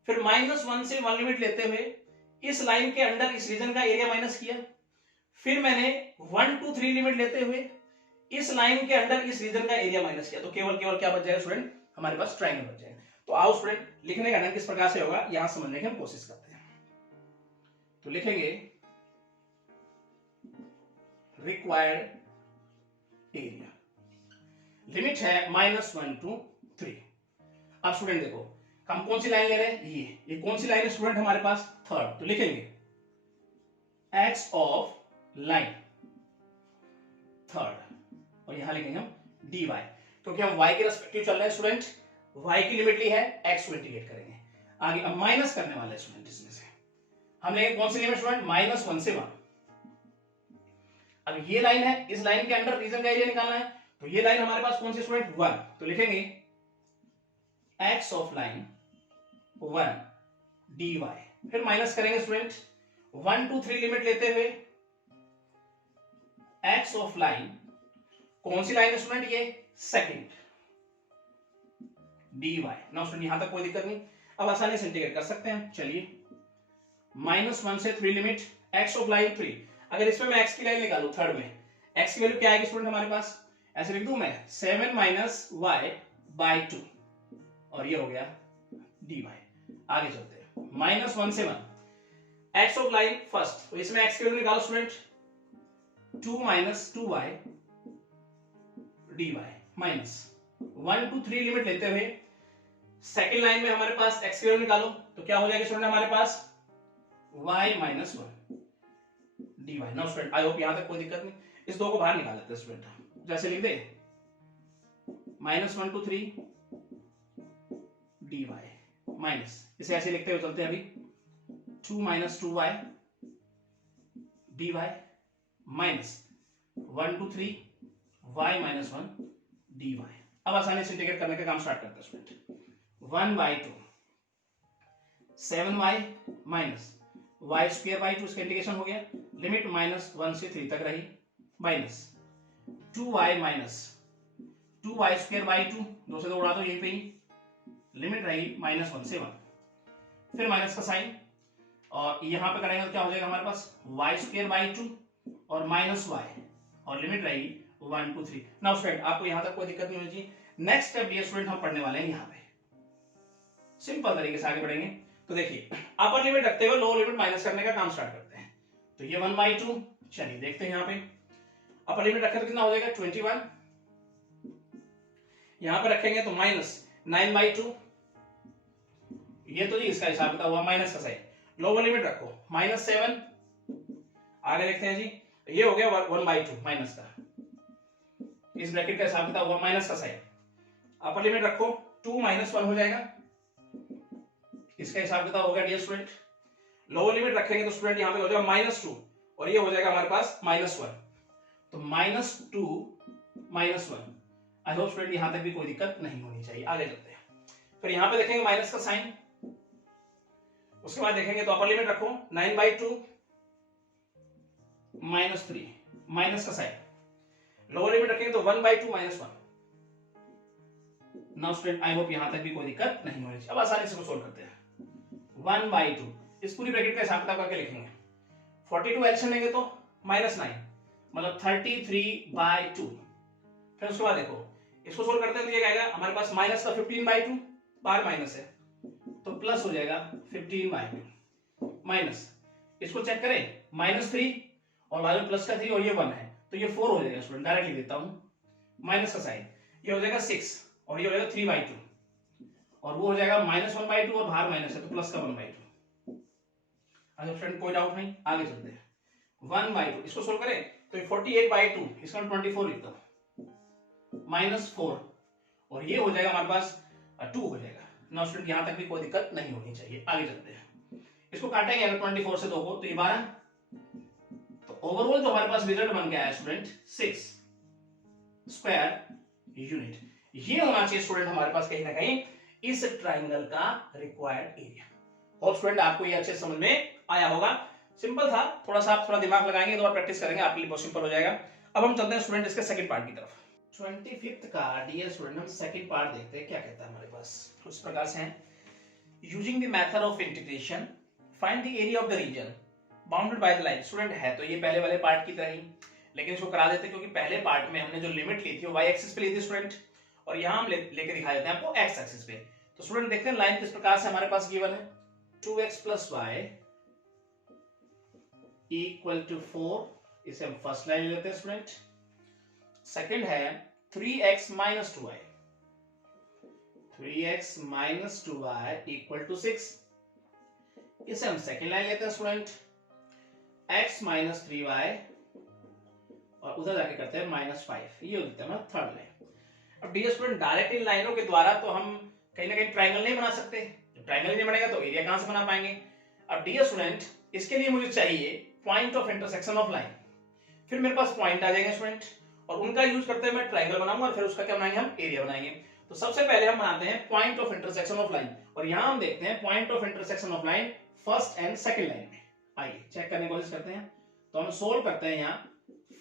फिर -1 से 1 लिमिट लेते हुए इस लाइन के अंदर इस रीजन का एरिया माइनस किया। फिर मैंने 1 2 3 लिमिट लेते हुए इस लाइन के अंदर इस रीजन का एरिया माइनस किया तो केवल केवल क्या बच जाएगा स्टूडेंट, हमारे पास ट्राइंगल बच जाएगा। तो आओ स्टूडेंट लिखने का ढंग किस प्रकार से होगा यहां समझने की हम कोशिश करते हैं। तो लिखेंगे रिक्वायर्ड एरिया, लिमिट है -1 to 3। अब स्टूडेंट देखो हम कौन सी लाइन ले रहे हैं, ये कौन सी लाइन है स्टूडेंट हमारे पास, थर्ड। तो लिखेंगे एक्स ऑफ लाइन थर्ड और यहां लिखेंगे हम dy, क्योंकि हम y के रेस्पेक्टिव चल रहे हैं स्टूडेंट, y की लिमिट ली है, x को इंटीग्रेट करेंगे आगे। अब माइनस करने वाले स्टूडेंट, इसमें से हम लेंगे कौन सी लिमिट स्टूडेंट, -1 से 1। अब ये लाइन है, इस लाइन के अंदर रीजन का एरिया निकालना है, तो ये लाइन हमारे पास कौन सी स्टूडेंट, 1। तो लिखेंगे x ऑफ लाइन 1 dy, फिर माइनस करेंगे स्टूडेंट 1 to 3 लिमिट लेते हुए x ऑफ लाइन, कौन सी लाइन है स्टूडेंट, ये सेकंड dy। ना स्टूडेंट यहां तक कोई दिक्कत नहीं, अब आसानी से इंटीग्रेट कर सकते हैं। चलिए -1 से 3 लिमिट x ऑफ लाइन 3। अगर इसमें मैं x की लाइन निकालू थर्ड में, x की वैल्यू क्या आएगी स्टूडेंट हमारे पास, ऐसे लिख दूं मैं 7 - y/2 और ये हो गया dy। आगे चलते हैं -1 से 1 x ऑफ लाइन फर्स्ट, तो इसमें x की वैल्यू निकालो student 2 - 2y dy minus 1 to 3 limit लेते हुए सेकेंड लाइन में हमारे पास x की वैल्यू निकालो, तो क्या हो जाएगा स्टूडेंट हमारे पास y - 1 dy। Now student I hope यहां तक कोई दिक्कत नहीं, इस दो को बाहर निकाल लेते हैं स्टूडेंट, जैसे लिख दे -1 to 3 dy माइनस, इसे ऐसे लिखते हुए चलते हैं अभी 2 - 2y dy minus 1 to 3 y - 1 dy। अब आसानी से इंटीग्रेट करने का काम स्टार्ट करते हैं स्टूडेंट, 1/2 7y माइनस y²/2, इसका इंटीग्रेशन हो गया, लिमिट -1 से 3 तक रही, माइनस 2y माइनस 2y²/2, 2 से 2 उड़ा दो यहीं पे ही, लिमिट रहेगी -1 से 1, फिर माइनस का साइन, और यहां पे करेंगे तो क्या हो जाएगा हमारे पास y²/2 और -y, और लिमिट रहेगी 1 to 3। नाउ स्टूडेंट आपको यहां तक कोई दिक्कत नहीं होनी चाहिए। नेक्स्ट स्टेप डियर स्टूडेंट हम पढ़ने वाले हैं यहाँ पे, सिंपल तरीके से आगे बढ़ेंगे। तो देखिए अपर लिमिट रखते हुए लोअर लिमिट माइनस करने का काम स्टार्ट करते हैं। तो ये 1/2, चलिए देखते हैं यहाँ पे अपर लिमिट रखें तो कितना हो जाएगा 21, यहां पे रखेंगे तो -9/2, ये तो जी इसका हिसाब किताब हुआ माइनस का साइन। लोअर लिमिट रखो -7, आगे देखते हैं जी, ये हो गया 1/2 माइनस का, इस ब्रैकेट का हिसाब किताब हुआ माइनस का साइन। अपर लिमिट रखो 2 - 1 हो जाएगा, इसका हिसाब किताब हो गया डियर स्टूडेंट। लोअर लिमिट रखेंगे तो स्टूडेंट यहां पे हो जाएगा -2 और ये हो जाएगा हमारे पास -1, तो -2 -1। आई होप स्टूडेंट यहां तक भी कोई दिक्कत नहीं होनी चाहिए। आगे चलते हैं, फिर यहां पे देखेंगे माइनस का साइन, उसके बाद देखेंगे तो अपर लिमिट रखो 9/2 -3 माइनस का साइन, लोअर लिमिट रखेंगे तो 1/2 -1। नाउ स्टूडेंट आई होप यहां तक भी कोई दिक्कत नहीं होनी चाहिए। अब आसानी से सोल्व करते हैं, 1/2 इस पूरी ब्रैकेट का हिसाब किताब करके लिखेंगे, 42 एलसीएम लेंगे तो -9 मतलब 33/2। फिर उसके बाद देखो इसको सोल्व करते हैं तो ये क्या आएगा हमारे पास माइनस का 15/2, बाहर माइनस है तो प्लस हो जाएगा 15/2 माइनस, इसको चेक करें -3 और बाद में प्लस का 3 और ये 1 है तो ये 4 हो जाएगा स्टूडेंट, डायरेक्ट लिख देता हूं, माइनस का साइन, ये हो जाएगा 6 और ये हो जाएगा 3/2 और वो हो जाएगा -1/2 और बाहर माइनस है तो प्लस का 1/2। अच्छा फ्रेंड कोई डाउट नहीं, आगे चलते हैं। 1/2 इसको सोल्व करें तो 48/2, इसका 24 लिखता हूं, -4 और ये हो जाएगा हमारे पास 2 हो जाएगा। नाउ स्टूडेंट यहां तक भी कोई दिक्कत नहीं होनी चाहिए। आगे चलते हैं, इसको काटेंगे अगर 24 से 2 को तो ये 12, तो ओवरऑल जो हमारे पास रिजल्ट बन गया है स्टूडेंट 6 स्क्वायर यूनिट। ये होना चाहिए स्टूडेंट हमारे पास कहीं ना कहीं इस ट्राइंगल का रिक्वायर्ड एरिया। और स्टूडेंट आपको ये अच्छे समझ में आया होगा, सिंपल था, थोड़ा सा आप थोड़ा दिमाग लगाएंगे, 2 बार प्रैक्टिस करेंगे आपके लिए बहुत सिंपल हो जाएगा। अब हम चलते हैं स्टूडेंट इसके सेकंड पार्ट की तरफ। 25th का डियर स्टूडेंट हम सेकंड पार्ट देखते हैं क्या कहता है हमारे पास। उस प्रकार से है, using the method of integration find the area of the region bounded by the line. Student है तो ये पहले वाले पार्ट की तरह ही, लेकिन इसको करा देते हैं क्योंकि पहले पार्ट में हमने जो लिमिट ली थी वो y एक्सिस पे ली थी स्टूडेंट, और यहाँ हम लेके दिखा देते हैं आपको x एक्सिस पे। तो स्टूडेंट देखते हैं लाइन किस प्रकार से हमारे पास गिवन है, 2x plus Y equal to 4, इसे हम फर्स्ट लाइन लेते हैं स्टूडेंट। सेकंड है 3x minus 2y, 3x minus 2y equal to 6, इसे हम सेकंड लाइन लेते हैं स्टूडेंट। x माइनस 3y और उधर जाके करते हैं माइनस 5, ये हो जाता है हमारा थर्ड लाइन। अब डियर स्टूडेंट डायरेक्ट इन लाइनों के द्वारा तो हम कहीं ना कहीं ट्रायंगल नहीं बना सकते, जब ट्रायंगल नहीं बनेगा तो एरिया कहां से बना पाएंगे। अब डियर स्टूडेंट इसके लिए मुझे चाहिए point of intersection of line, फिर मेरे पास पॉइंट आ जाएंगे स्टूडेंट, और उनका यूज करते हुए मैं ट्रायंगल बनाऊंगा और फिर उसका क्या बनाएंगे हम, एरिया बनाएंगे। तो सबसे पहले हम बनाते हैं point of intersection of line, और यहां हम देखते हैं point of intersection of line first and second line में। आइए चेक करने की कोशिश करते हैं। तो हम सोल्व करते हैं यहाँ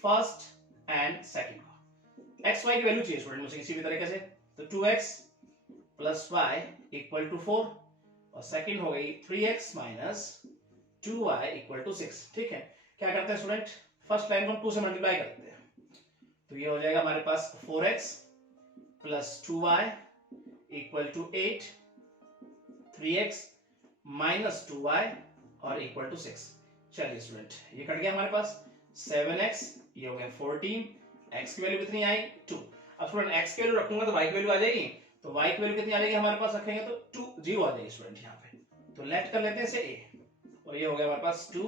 फर्स्ट एंड सेकंड को। एक्स वाई की वैल्यू चाहिए स्टूडेंट मुझे किसी भी तरीके से, तो 2x plus Y equal to 4, और सेकंड हो गई 3x minus 2y equal to 6। ठीक है, क्या करते हैं स्टूडेंट, फर्स्ट लाइन को हम 2 से मल्टीप्लाई करते हैं, तो ये हो जाएगा हमारे पास 4x plus 2y equal to 8, 3x minus 2y और इक्वल टू 6। चलिए स्टूडेंट ये कट गया हमारे पास, 7x ये हो गया 14, x की वैल्यू कितनी आई 2। अब स्टूडेंट x की वैल्यू रखूंगा तो y की वैल्यू आ जाएगी, तो y की वैल्यू कितनी आ जाएगी हमारे पास, रखेंगे तो 2 0 आ जाएगी स्टूडेंट यहाँ पे, तो लेट कर लेते हैं इसे a, और ये हो गया हमारे पास 2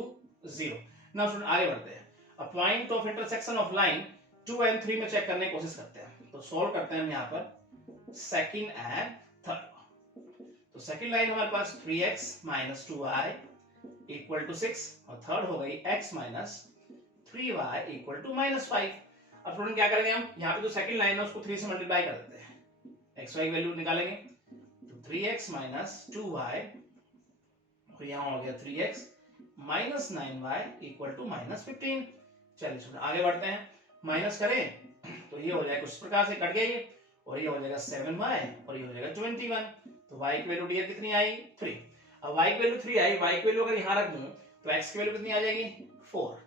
0। नाउ स्टूडेंट आगे बढ़ते हैं, अब point of intersection of line 2 and 3 में चेक करने की कोशिश करते हैं। तो सॉल्व करते हैं हम यहाँ पर सेकंड एंड थर्ड। तो सेकंड लाइन हमारे पास 3x minus 2y equal to 6, और थर्ड हो गई x minus 3y equal to minus 5। अब स्टूडेंट क्या करेंगे हम, यहाँ पे जो सेकंड लाइन है उसको 3 से मल्टीप्लाई कर देते हैं, x y की वैल्यू निकालेंगे, तो 3x माइनस 2y और यहाँ हो गया 3x minus 9y equal to minus 15। चलिए स्टूडेंट आगे बढ़ते हैं, माइनस करें तो ये हो जाएगा कुछ प्रकार से कट गया ये, और ये हो जाएगा 7y और ये हो जाएगा 21। तो y की वैल्यू डियर कितनी आई 3। अब y की वैल्यू 3 आई, y की वैल्यू अगर यहाँ रख दूं तो x की वैल्यू कितनी आ जाएगी 4।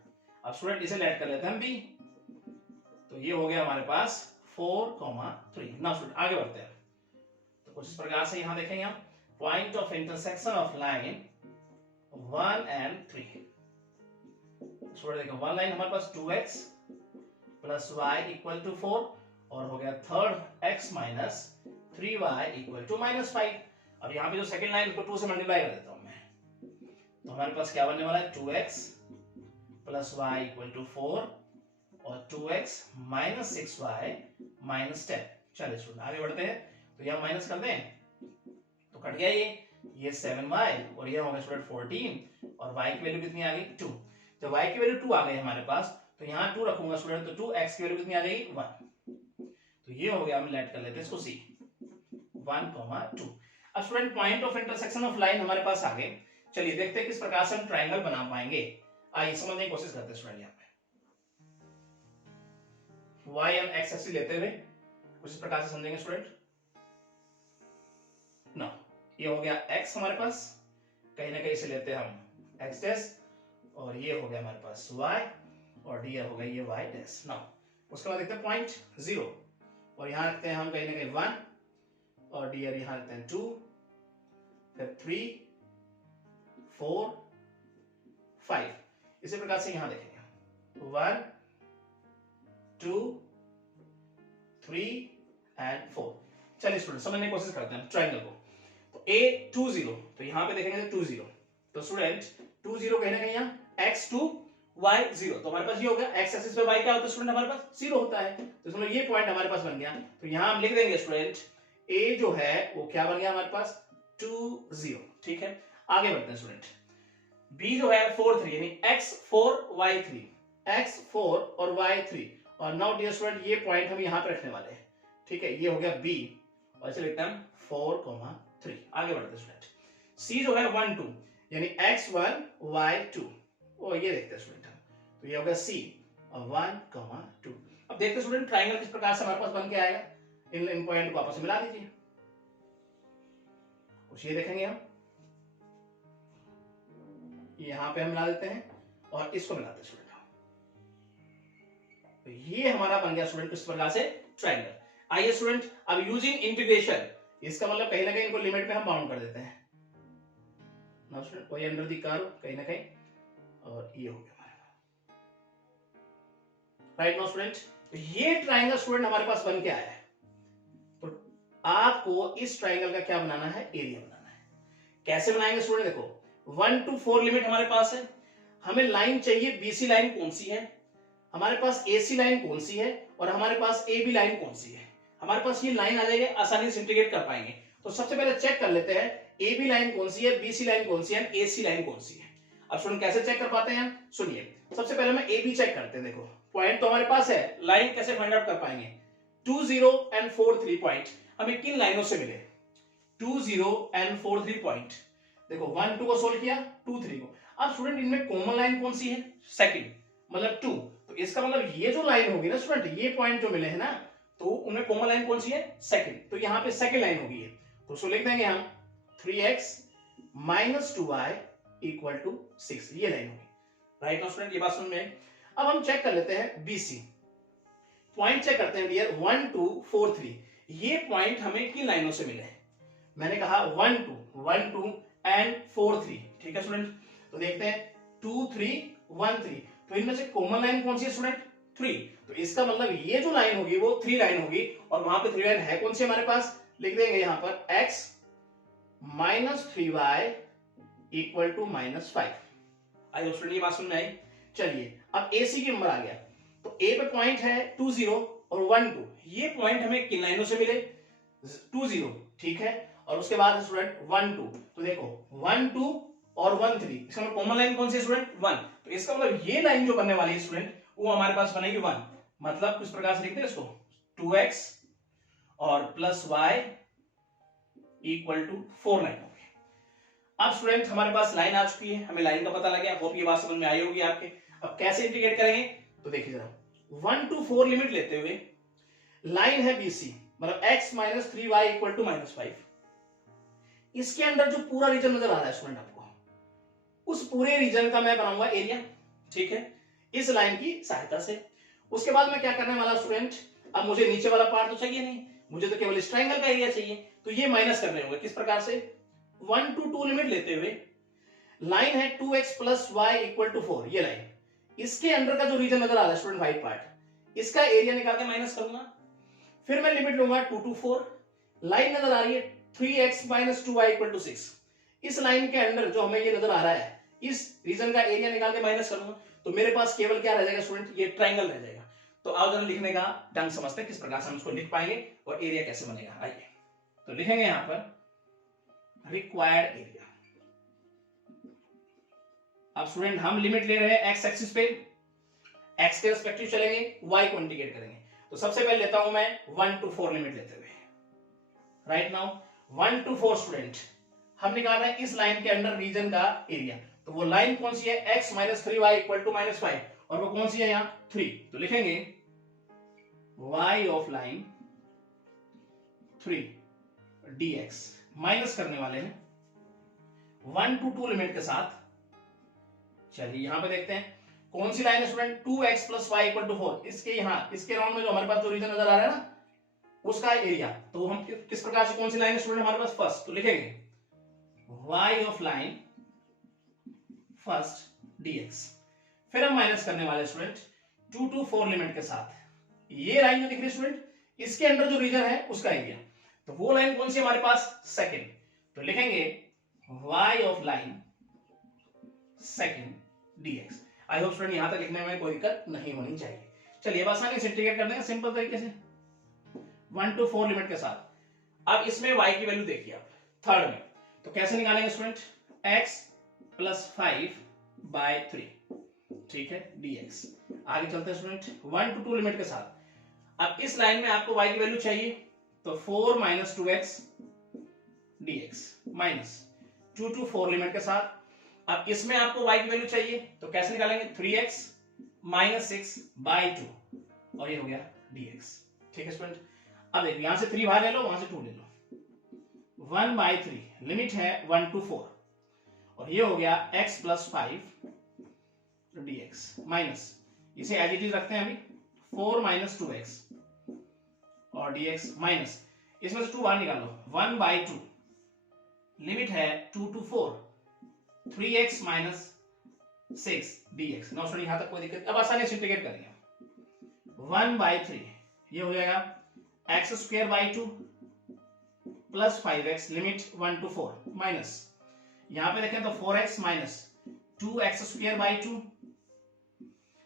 अब स्टूडेंट इसे लेट कर लेते हैं हम b, तो ये हो गया हमारे पास 4,3। नाउ स्टूडेंट आगे बढ़ते हैं, तो कुछ इस प्रकार से यहाँ देखेंगे हम point of intersection of line 1 and 3। Student देखो वन लाइन हमारे पास 2x plus Y equal to 4, और हो गया third x minus 3y equal to minus 5। अब यहाँ पे जो सेकंड लाइन उसको 2 से मल्टीप्लाई कर देता हूँ मैं, तो हमारे पास क्या बनने वाला है 2x plus Y equal to 4 और 2x माइनस 6y माइनस 10। चलिए स्टूडेंट आगे बढ़ते हैं, तो यहाँ माइनस कर दें तो कट गया ये 7y और ये हो गया स्टूडेंट 14, और y की वैल्यू कितनी आ गई 2। जब y की वैल्यू 2 आ गई हमारे पास, तो यहाँ 2 रखूंगा स्टूडेंट, तो 2x की वैल्यू कितनी आ जाएगी 1, तो ये हो गया, हम लेट कर लेते हैं इसको c 1,2। अब student point of intersection of line हमारे पास आ गए। चलिए देखते हैं किस प्रकार से हम ट्रायंगल बना पाएंगे। आइए समझने की कोशिश करते हैं स्टूडेंट, यहाँ पे y एंड x एक्सिस लेते हुए कुछ इस प्रकार से समझेंगे स्टूडेंट। ना ये हो गया x हमारे पास, कहीं ना कहीं से लेते हैं हम x डैश, और ये हो गया हमारे पास y, और डी हो गया ये y डैश। ना उसके बाद देखते हैं पॉइंट 0, और यहाँ रखते हैं हम कहीं ना कहीं 1, और डी यहाँ रखते हैं 2, फिर 3, 4, 5। इसी प्रकार से यहाँ देखेंगे 1, 2, 3 एंड 4। चलिए स्टूडेंट समझने की कोशिश करते हैं ट्रायंगल को। तो a 2 0, तो यहाँ पे देखेंगे तो 2 0, तो स्टूडेंट 2 0 कहीं ना कहीं यहाँ x 2 y 0, तो हमारे पास ये हो गया x एक्सिस पे y क्या होता है स्टूडेंट, हमारे पास 0 होता है, तो इसमें ये पॉइंट हमारे पास बन गया। तो यहाँ हम लिख देंगे स्टूडेंट a जो है वो क्या बन गया हमारे पास 2 0। ठीक है, आगे बढ़ते हैं स्टूडेंट, b जो है 4 3, यानी x 4 y 3, x 4 और y 3, और नाउ डियर स्टूडेंट ये पॉइंट हम यहाँ पे रखने वाले हैं। ठीक है, ये हो गया b, और इसे लिखते हैं हम 4,3। आगे बढ़ते हैं स्टूडेंट, c जो है 1 2, यानी x1 y 2, और ये देखते हैं स्टूडेंट, तो ये हो गया c और 1,2। अब देखते हैं स्टूडेंट ट्रायंगल किस प्रकार से हमारे पास बन के आएगा। इन पॉइंट को आपस में मिला दीजिए, कुछ ये देखेंगे हम, यहाँ पे हम मिला देते हैं और इसको मिलाते हैं स्टूडेंट। तो ये हमारा बन गया स्टूडेंट किस प्रकार से ट्रायंगल। आइए स्टूडेंट अब यूजिंग इंटीग्रेशन, इसका मतलब कहीं ना कहीं इनको लिमिट में हम बाउंड कर देते हैं ना स्टूडेंट, कोई अंडर दी कर्व कहीं ना कहीं, और ये हो गया राइट नाउ स्टूडेंट। ये ट्रायंगल स्टूडेंट हमारे पास बन के आया है, तो आपको इस ट्रायंगल का क्या बनाना है, एरिया बनाना है। कैसे बनाएंगे स्टूडेंट, देखो 1 to 4 लिमिट हमारे पास है, हमें लाइन चाहिए बीसी लाइन कौन सी है, हमारे पास एसी लाइन कौन सी है, और हमारे पास एबी लाइन कौन सी है। हमारे पास ये लाइन आ जाएगी, आसानी से इंटीग्रेट कर पाएंगे। तो सबसे पहले चेक कर लेते हैं एबी लाइन कौन सी है, बीसी लाइन कौन सी है, एसी लाइन कौन सी है। अब स्टूडेंट कैसे चेक कर पाते हैं, सुनिए। सबसे पहले मैं एबी चेक करते हैं। देखो पॉइंट तो हमारे पास है, लाइन कैसे फाइंड आउट कर पाएंगे, 2 0 and 4 3 पॉइंट हमें किन लाइनों से मिले, 2 0 and 4 3 पॉइंट। देखो 1 2 को सोल्व किया, 2 3 को। अब स्टूडेंट इनमें कॉमन लाइन कौन सी है, सेकंड, मतलब 2। तो इसका मतलब ये जो लाइन होगी ना स्टूडेंट, ये पॉइंट जो मिले हैं ना, तो उनमें कॉमन लाइन कौन सी है, सेकंड। तो यहाँ पे सेकंड लाइन होगी ये, तो उसको लिख देंगे हम 3x - 2y = 6, ये लाइन होगी राइट नाउ स्टूडेंट। ये बात समझ में। अब हम चेक कर लेते हैं बीसी पॉइंट, चेक करते हैं डियर 1 2 4 3, ये पॉइंट हमें किन लाइनों से मिले हैं। मैंने कहा 1 2 and 4 3, ठीक है स्टूडेंट। तो देखते हैं 2 3 1 3, तो इनमें से कॉमन लाइन कौन सी है स्टूडेंट, 3। तो इसका मतलब ये जो लाइन होगी वो 3 लाइन होगी, और वहां पे 3 लाइन है कौन सी हमारे पास, लिख देंगे यहां पर x - 3y = -5। आई स्टूडेंट ये बात समझ में आई। चलिए अब AC की नंबर आ गया, तो A पे पॉइंट है 2 0 और 1 2, ये पॉइंट हमें किन लाइनों से मिले, 2 0, ठीक है। और उसके बाद स्टूडेंट 1 2, तो देखो 1 2 और 1 3, इसका मतलब कॉमन लाइन कौन सी है स्टूडेंट, 1। तो इसका मतलब ये लाइन जो बनने वाली है स्टूडेंट, वो हमारे पास बनेगी 1। मतलब किस प्रकार से लिखते हैं इसको, 2x और +y = 4 लाइन होगी। अब स्टूडेंट हमारे पास लाइन आ चुकी है, हमें लाइन का पता लग गया, होप ये बात समझ में आई होगी आपके। अब कैसे इंटीग्रेट करेंगे, तो देखिए जरा 1 to 4 लिमिट लेते हुए लाइन है BC, मतलब x - 3y = -5। इसके अंदर जो पूरा रीजन नजर आ रहा है स्टूडेंट आपको, उस पूरे रीजन का मैं बनाऊंगा एरिया, ठीक है, इस लाइन की सहायता से। उसके बाद मैं क्या करने वाला स्टूडेंट, अब मुझे नीचे वाला पार्ट तो चाहिए नहीं, मुझे तो केवल इस ट्रायंगल का एरिया चाहिए, तो ये माइनस करने होंगे। किस प्रकार से, 1 to 2 लिमिट लेते हुए लाइन है 2x + y = 4, ये लाइन, इसके अंदर का जो रीजन नजर आ रहा है स्टूडेंट व्हाइट पार्ट, इसका एरिया निकाल के माइनस करूंगा। फिर मैं लिमिट लूंगा 2 to 4, लाइन नजर आ रही है 3x - 2y = 6, इस लाइन के अंदर जो हमें ये नजर आ रहा है, इस रीजन का एरिया निकाल के माइनस करूंगा, तो मेरे पास केवल क्या रह जाएगा स्टूडेंट, ये ट्रायंगल रह जाएगा। तो आओ जरा लिखने का ढंग समझते हैं, किस प्रकार से हम इसको लिख पाएंगे और एरिया कैसे बनेगा। आइए तो लिखेंगे यहां पर रिक्वायर्ड एरिया। अब स्टूडेंट हम लिमिट ले रहे हैं x एक्सिस पे, x के रिस्पेक्टिव चलेंगे, y को इंटीग्रेट करेंगे। तो सबसे पहले लेता हूं मैं 1 to 4 लिमिट लेते हुए, राइट नाउ 1 to 4 स्टूडेंट हम निकाल रहे हैं इस लाइन के अंडर रीजन का एरिया। तो वो लाइन कौन सी है, x - 3y = -5, और वो कौन सी है यहाँ 3। तो लिखेंगे y of line 3 dx, minus करने वाले हैं 1 to 2 लिमिट के साथ। चलिए यहां पे देखते हैं कौन सी लाइन है स्टूडेंट, 2x + y = 4, इसके यहां इसके राउंड में जो हमारे पास जो रीजन नजर आ रहा है ना, उसका एरिया। तो हम किस प्रकार से, कौन सी लाइन है स्टूडेंट हमारे पास, फर्स्ट। तो लिखेंगे y of line first dx, फिर हम माइनस करने वाले स्टूडेंट 2 to 4 लिमिट के साथ ये लाइन जो दिख रही है स्टूडेंट, इसके अंदर जो रीजन है उसका एरिया। तो वो लाइन कौन सी हमारे पास, सेकंड। तो लिखेंगे y of line second dx। I hope student यहां तक लिखने में कोई दिक्कत नहीं होनी चाहिए। चलिए अब आसानी से इंटीग्रेट कर देंगे सिंपल तरीके से 1 to 4 लिमिट के साथ। अब इसमें y की वैल्यू देखिए आप थर्ड में, तो कैसे निकालेंगे स्टूडेंट, x + 5/3, ठीक है, dx। आगे चलते हैं स्टूडेंट 1 to 2 लिमिट के साथ। अब इस लाइन में आपको y की वैल्यू चाहिए, तो 4 - 2x dx minus 2 to 4 limit के साथ। अब इसमें आपको y की वैल्यू चाहिए, तो कैसे निकालेंगे, 3x - 6/2, और ये हो गया dx, ठीक है स्टूडेंट। अब देखिए यहां से 3 बाहर ले लो, वहां से 2 ले लो, 1/3 लिमिट है 1 to 4, और ये हो गया x + 5 dx माइनस, इसे एज इट इज रखते हैं अभी 4 माइनस 2x और dx माइनस, इसमें से 2 बाहर निकालो, 1/2 लिमिट है 2 to 4 3x minus 6 dx। Now student यहां तक कोई दिक्कत? अब आसानी से इंटीग्रेट करेंगे, 1/3 ये हो जाएगा x² 2 plus 5x limit 1 to 4 minus, यहां पे देखें तो 4x माइनस 2x² 2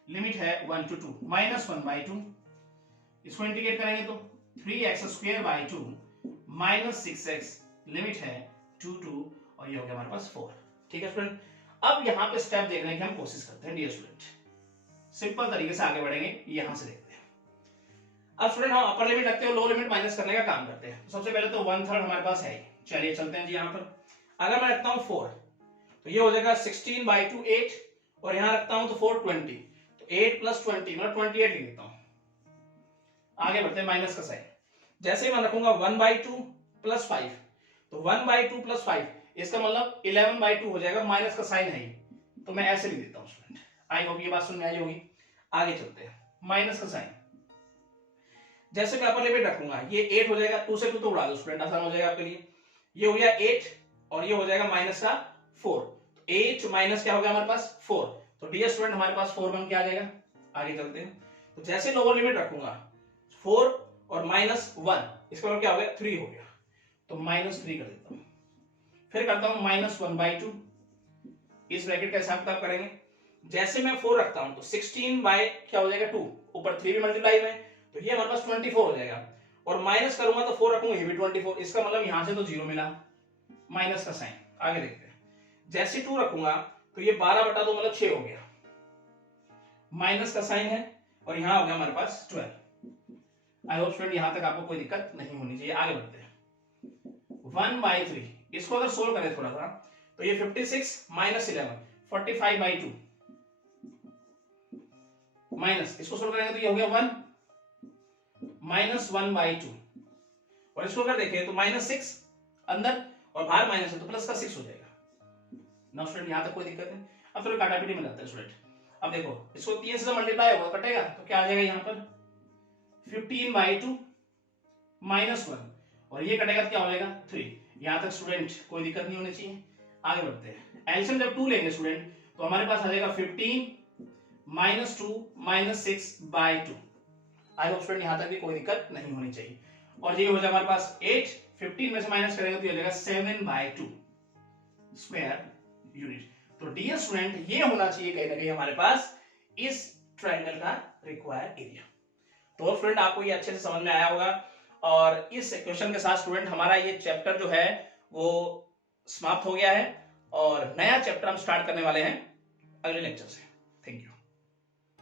लिमिट है 1 to 2 माइनस 1/2, इसको इंटीग्रेट करेंगे तो 3x² 2 माइनस 6x लिमिट है 2 to, और ये हो गया हमारे पास 4। ठीक है स्टूडेंट, अब यहाँ पे स्टेप देखने की हम कोशिश करते हैं डियर स्टूडेंट, सिंपल तरीके से आगे बढ़ेंगे, यहां से देखते हैं। अब स्टूडेंट हम अपर लिमिट रखते हैं, लोअर लिमिट माइनस करने का काम करते हैं। तो सबसे पहले तो 1/3 हमारे पास है, चलिए चलते हैं जी यहाँ पर। अगर मैं रखता हूँ 4 तो ये हो जाएगा 16/2 8, और यहाँ रखता हूँ तो 4 20, तो 8 प्लस 20 मतलब 28 लिख देता हूँ। आगे बढ़ते हैं, माइनस का साइन, जैसे ही मैं रखूंगा 1/2 प्लस 5, तो 1/2 प्लस 5 इसका मतलब 11/2 हो जाएगा, माइनस का साइन है ही, तो मैं ऐसे लिख देता हूँ स्टूडेंट। आई होप ये बात सुन में आई होगी। आगे चलते हैं, माइनस का साइन, जैसे मैं अपर लिमिट रखूंगा ये 8 हो जाएगा, 2 से 2 तो उड़ा दो स्टूडेंट, आसान हो जाएगा आपके लिए। ये हो गया 8 और ये हो जाएगा माइनस का 4, तो 8 माइनस क्या हो गया हमारे पास 4, तो डियर स्टूडेंट हमारे पास 4 बन के आ जाएगा। आगे चलते हैं, तो जैसे लोअर लिमिट रखूंगा 4 और माइनस 1, इसका मतलब क्या हो गया 3 हो गया, तो -3 कर देता हूं। फिर करता हूं -1/2, इस ब्रैकेट का हिसाब किताब करेंगे। जैसे मैं 4 रखता हूं तो 16 बाय क्या हो जाएगा 2, ऊपर 3 भी मल्टीप्लाई में, तो ये हमारे पास 24 हो जाएगा, और माइनस करूंगा तो 4 रखूंगा, ये भी 24, इसका मतलब यहां से तो 0 मिला, माइनस का साइन। आगे देखते हैं, जैसे 2 रखूंगा तो ये 12/2 मतलब 6 हो गया, माइनस का साइन है, और यहां हो गया हमारे पास 12। आई होप स्टूडेंट यहां तक आपको कोई दिक्कत नहीं होनी चाहिए। आगे बढ़ते हैं, 1/3 इसको अगर सोल्व करें थोड़ा सा, तो ये 56 माइनस 11 45/2 माइनस, इसको सोल्व करेंगे तो ये हो गया 1 -1/2, और इसको अगर देखें तो -6 अंदर और बाहर माइनस है तो प्लस का 6 हो जाएगा। नाउ स्टूडेंट यहां तक कोई दिक्कत नहीं। अब थोड़ा काटापीटी में जाते हैं स्टूडेंट। अब देखो इसको 3 से मल्टीप्लाई होगा, कटेगा तो क्या आ जाएगा यहाँ पर 15/2 -1, और ये कटेगा तो क्या हो जाएगा 3। यहां तक स्टूडेंट कोई दिक्कत नहीं होनी चाहिए। आगे बढ़ते हैं, एलसीएम जब 2 लेंगे स्टूडेंट तो हमारे पास आ जाएगा 15 -2 -6/2। आई होप स्टूडेंट यहां तक भी कोई दिक्कत नहीं होनी चाहिए। और ये हो जाएगा हमारे पास 8, 15 में से माइनस करेंगे तो ये हो जाएगा 7/2 स्क्वायर यूनिट। तो डियर स्टूडेंट ये होना चाहिए कहीं ना कहीं हमारे पास इस ट्रायंगल का रिक्वायर्ड एरिया। तो स्टूडेंट आपको ये अच्छे से समझ में आया होगा, और इस क्वेश्चन के साथ स्टूडेंट हमारा ये चैप्टर जो है वो समाप्त हो गया है, और नया चैप्टर हम स्टार्ट करने वाले हैं अगले लेक्चर से। Thank you.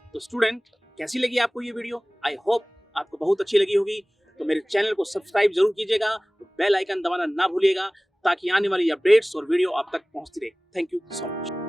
तो स्टूडेंट कैसी लगी आपको ये वीडियो? आई होप आपको बहुत अच्छी लगी होगी। तो मेरे चैनल को सब्सक्राइब जरूर कीजिएगा, बेल आइकन दबाना ना भूलिएगा, ताकि आने वाली अपडेट्स और वीडियो आप तक पहुंचती रहे। Thank you so much.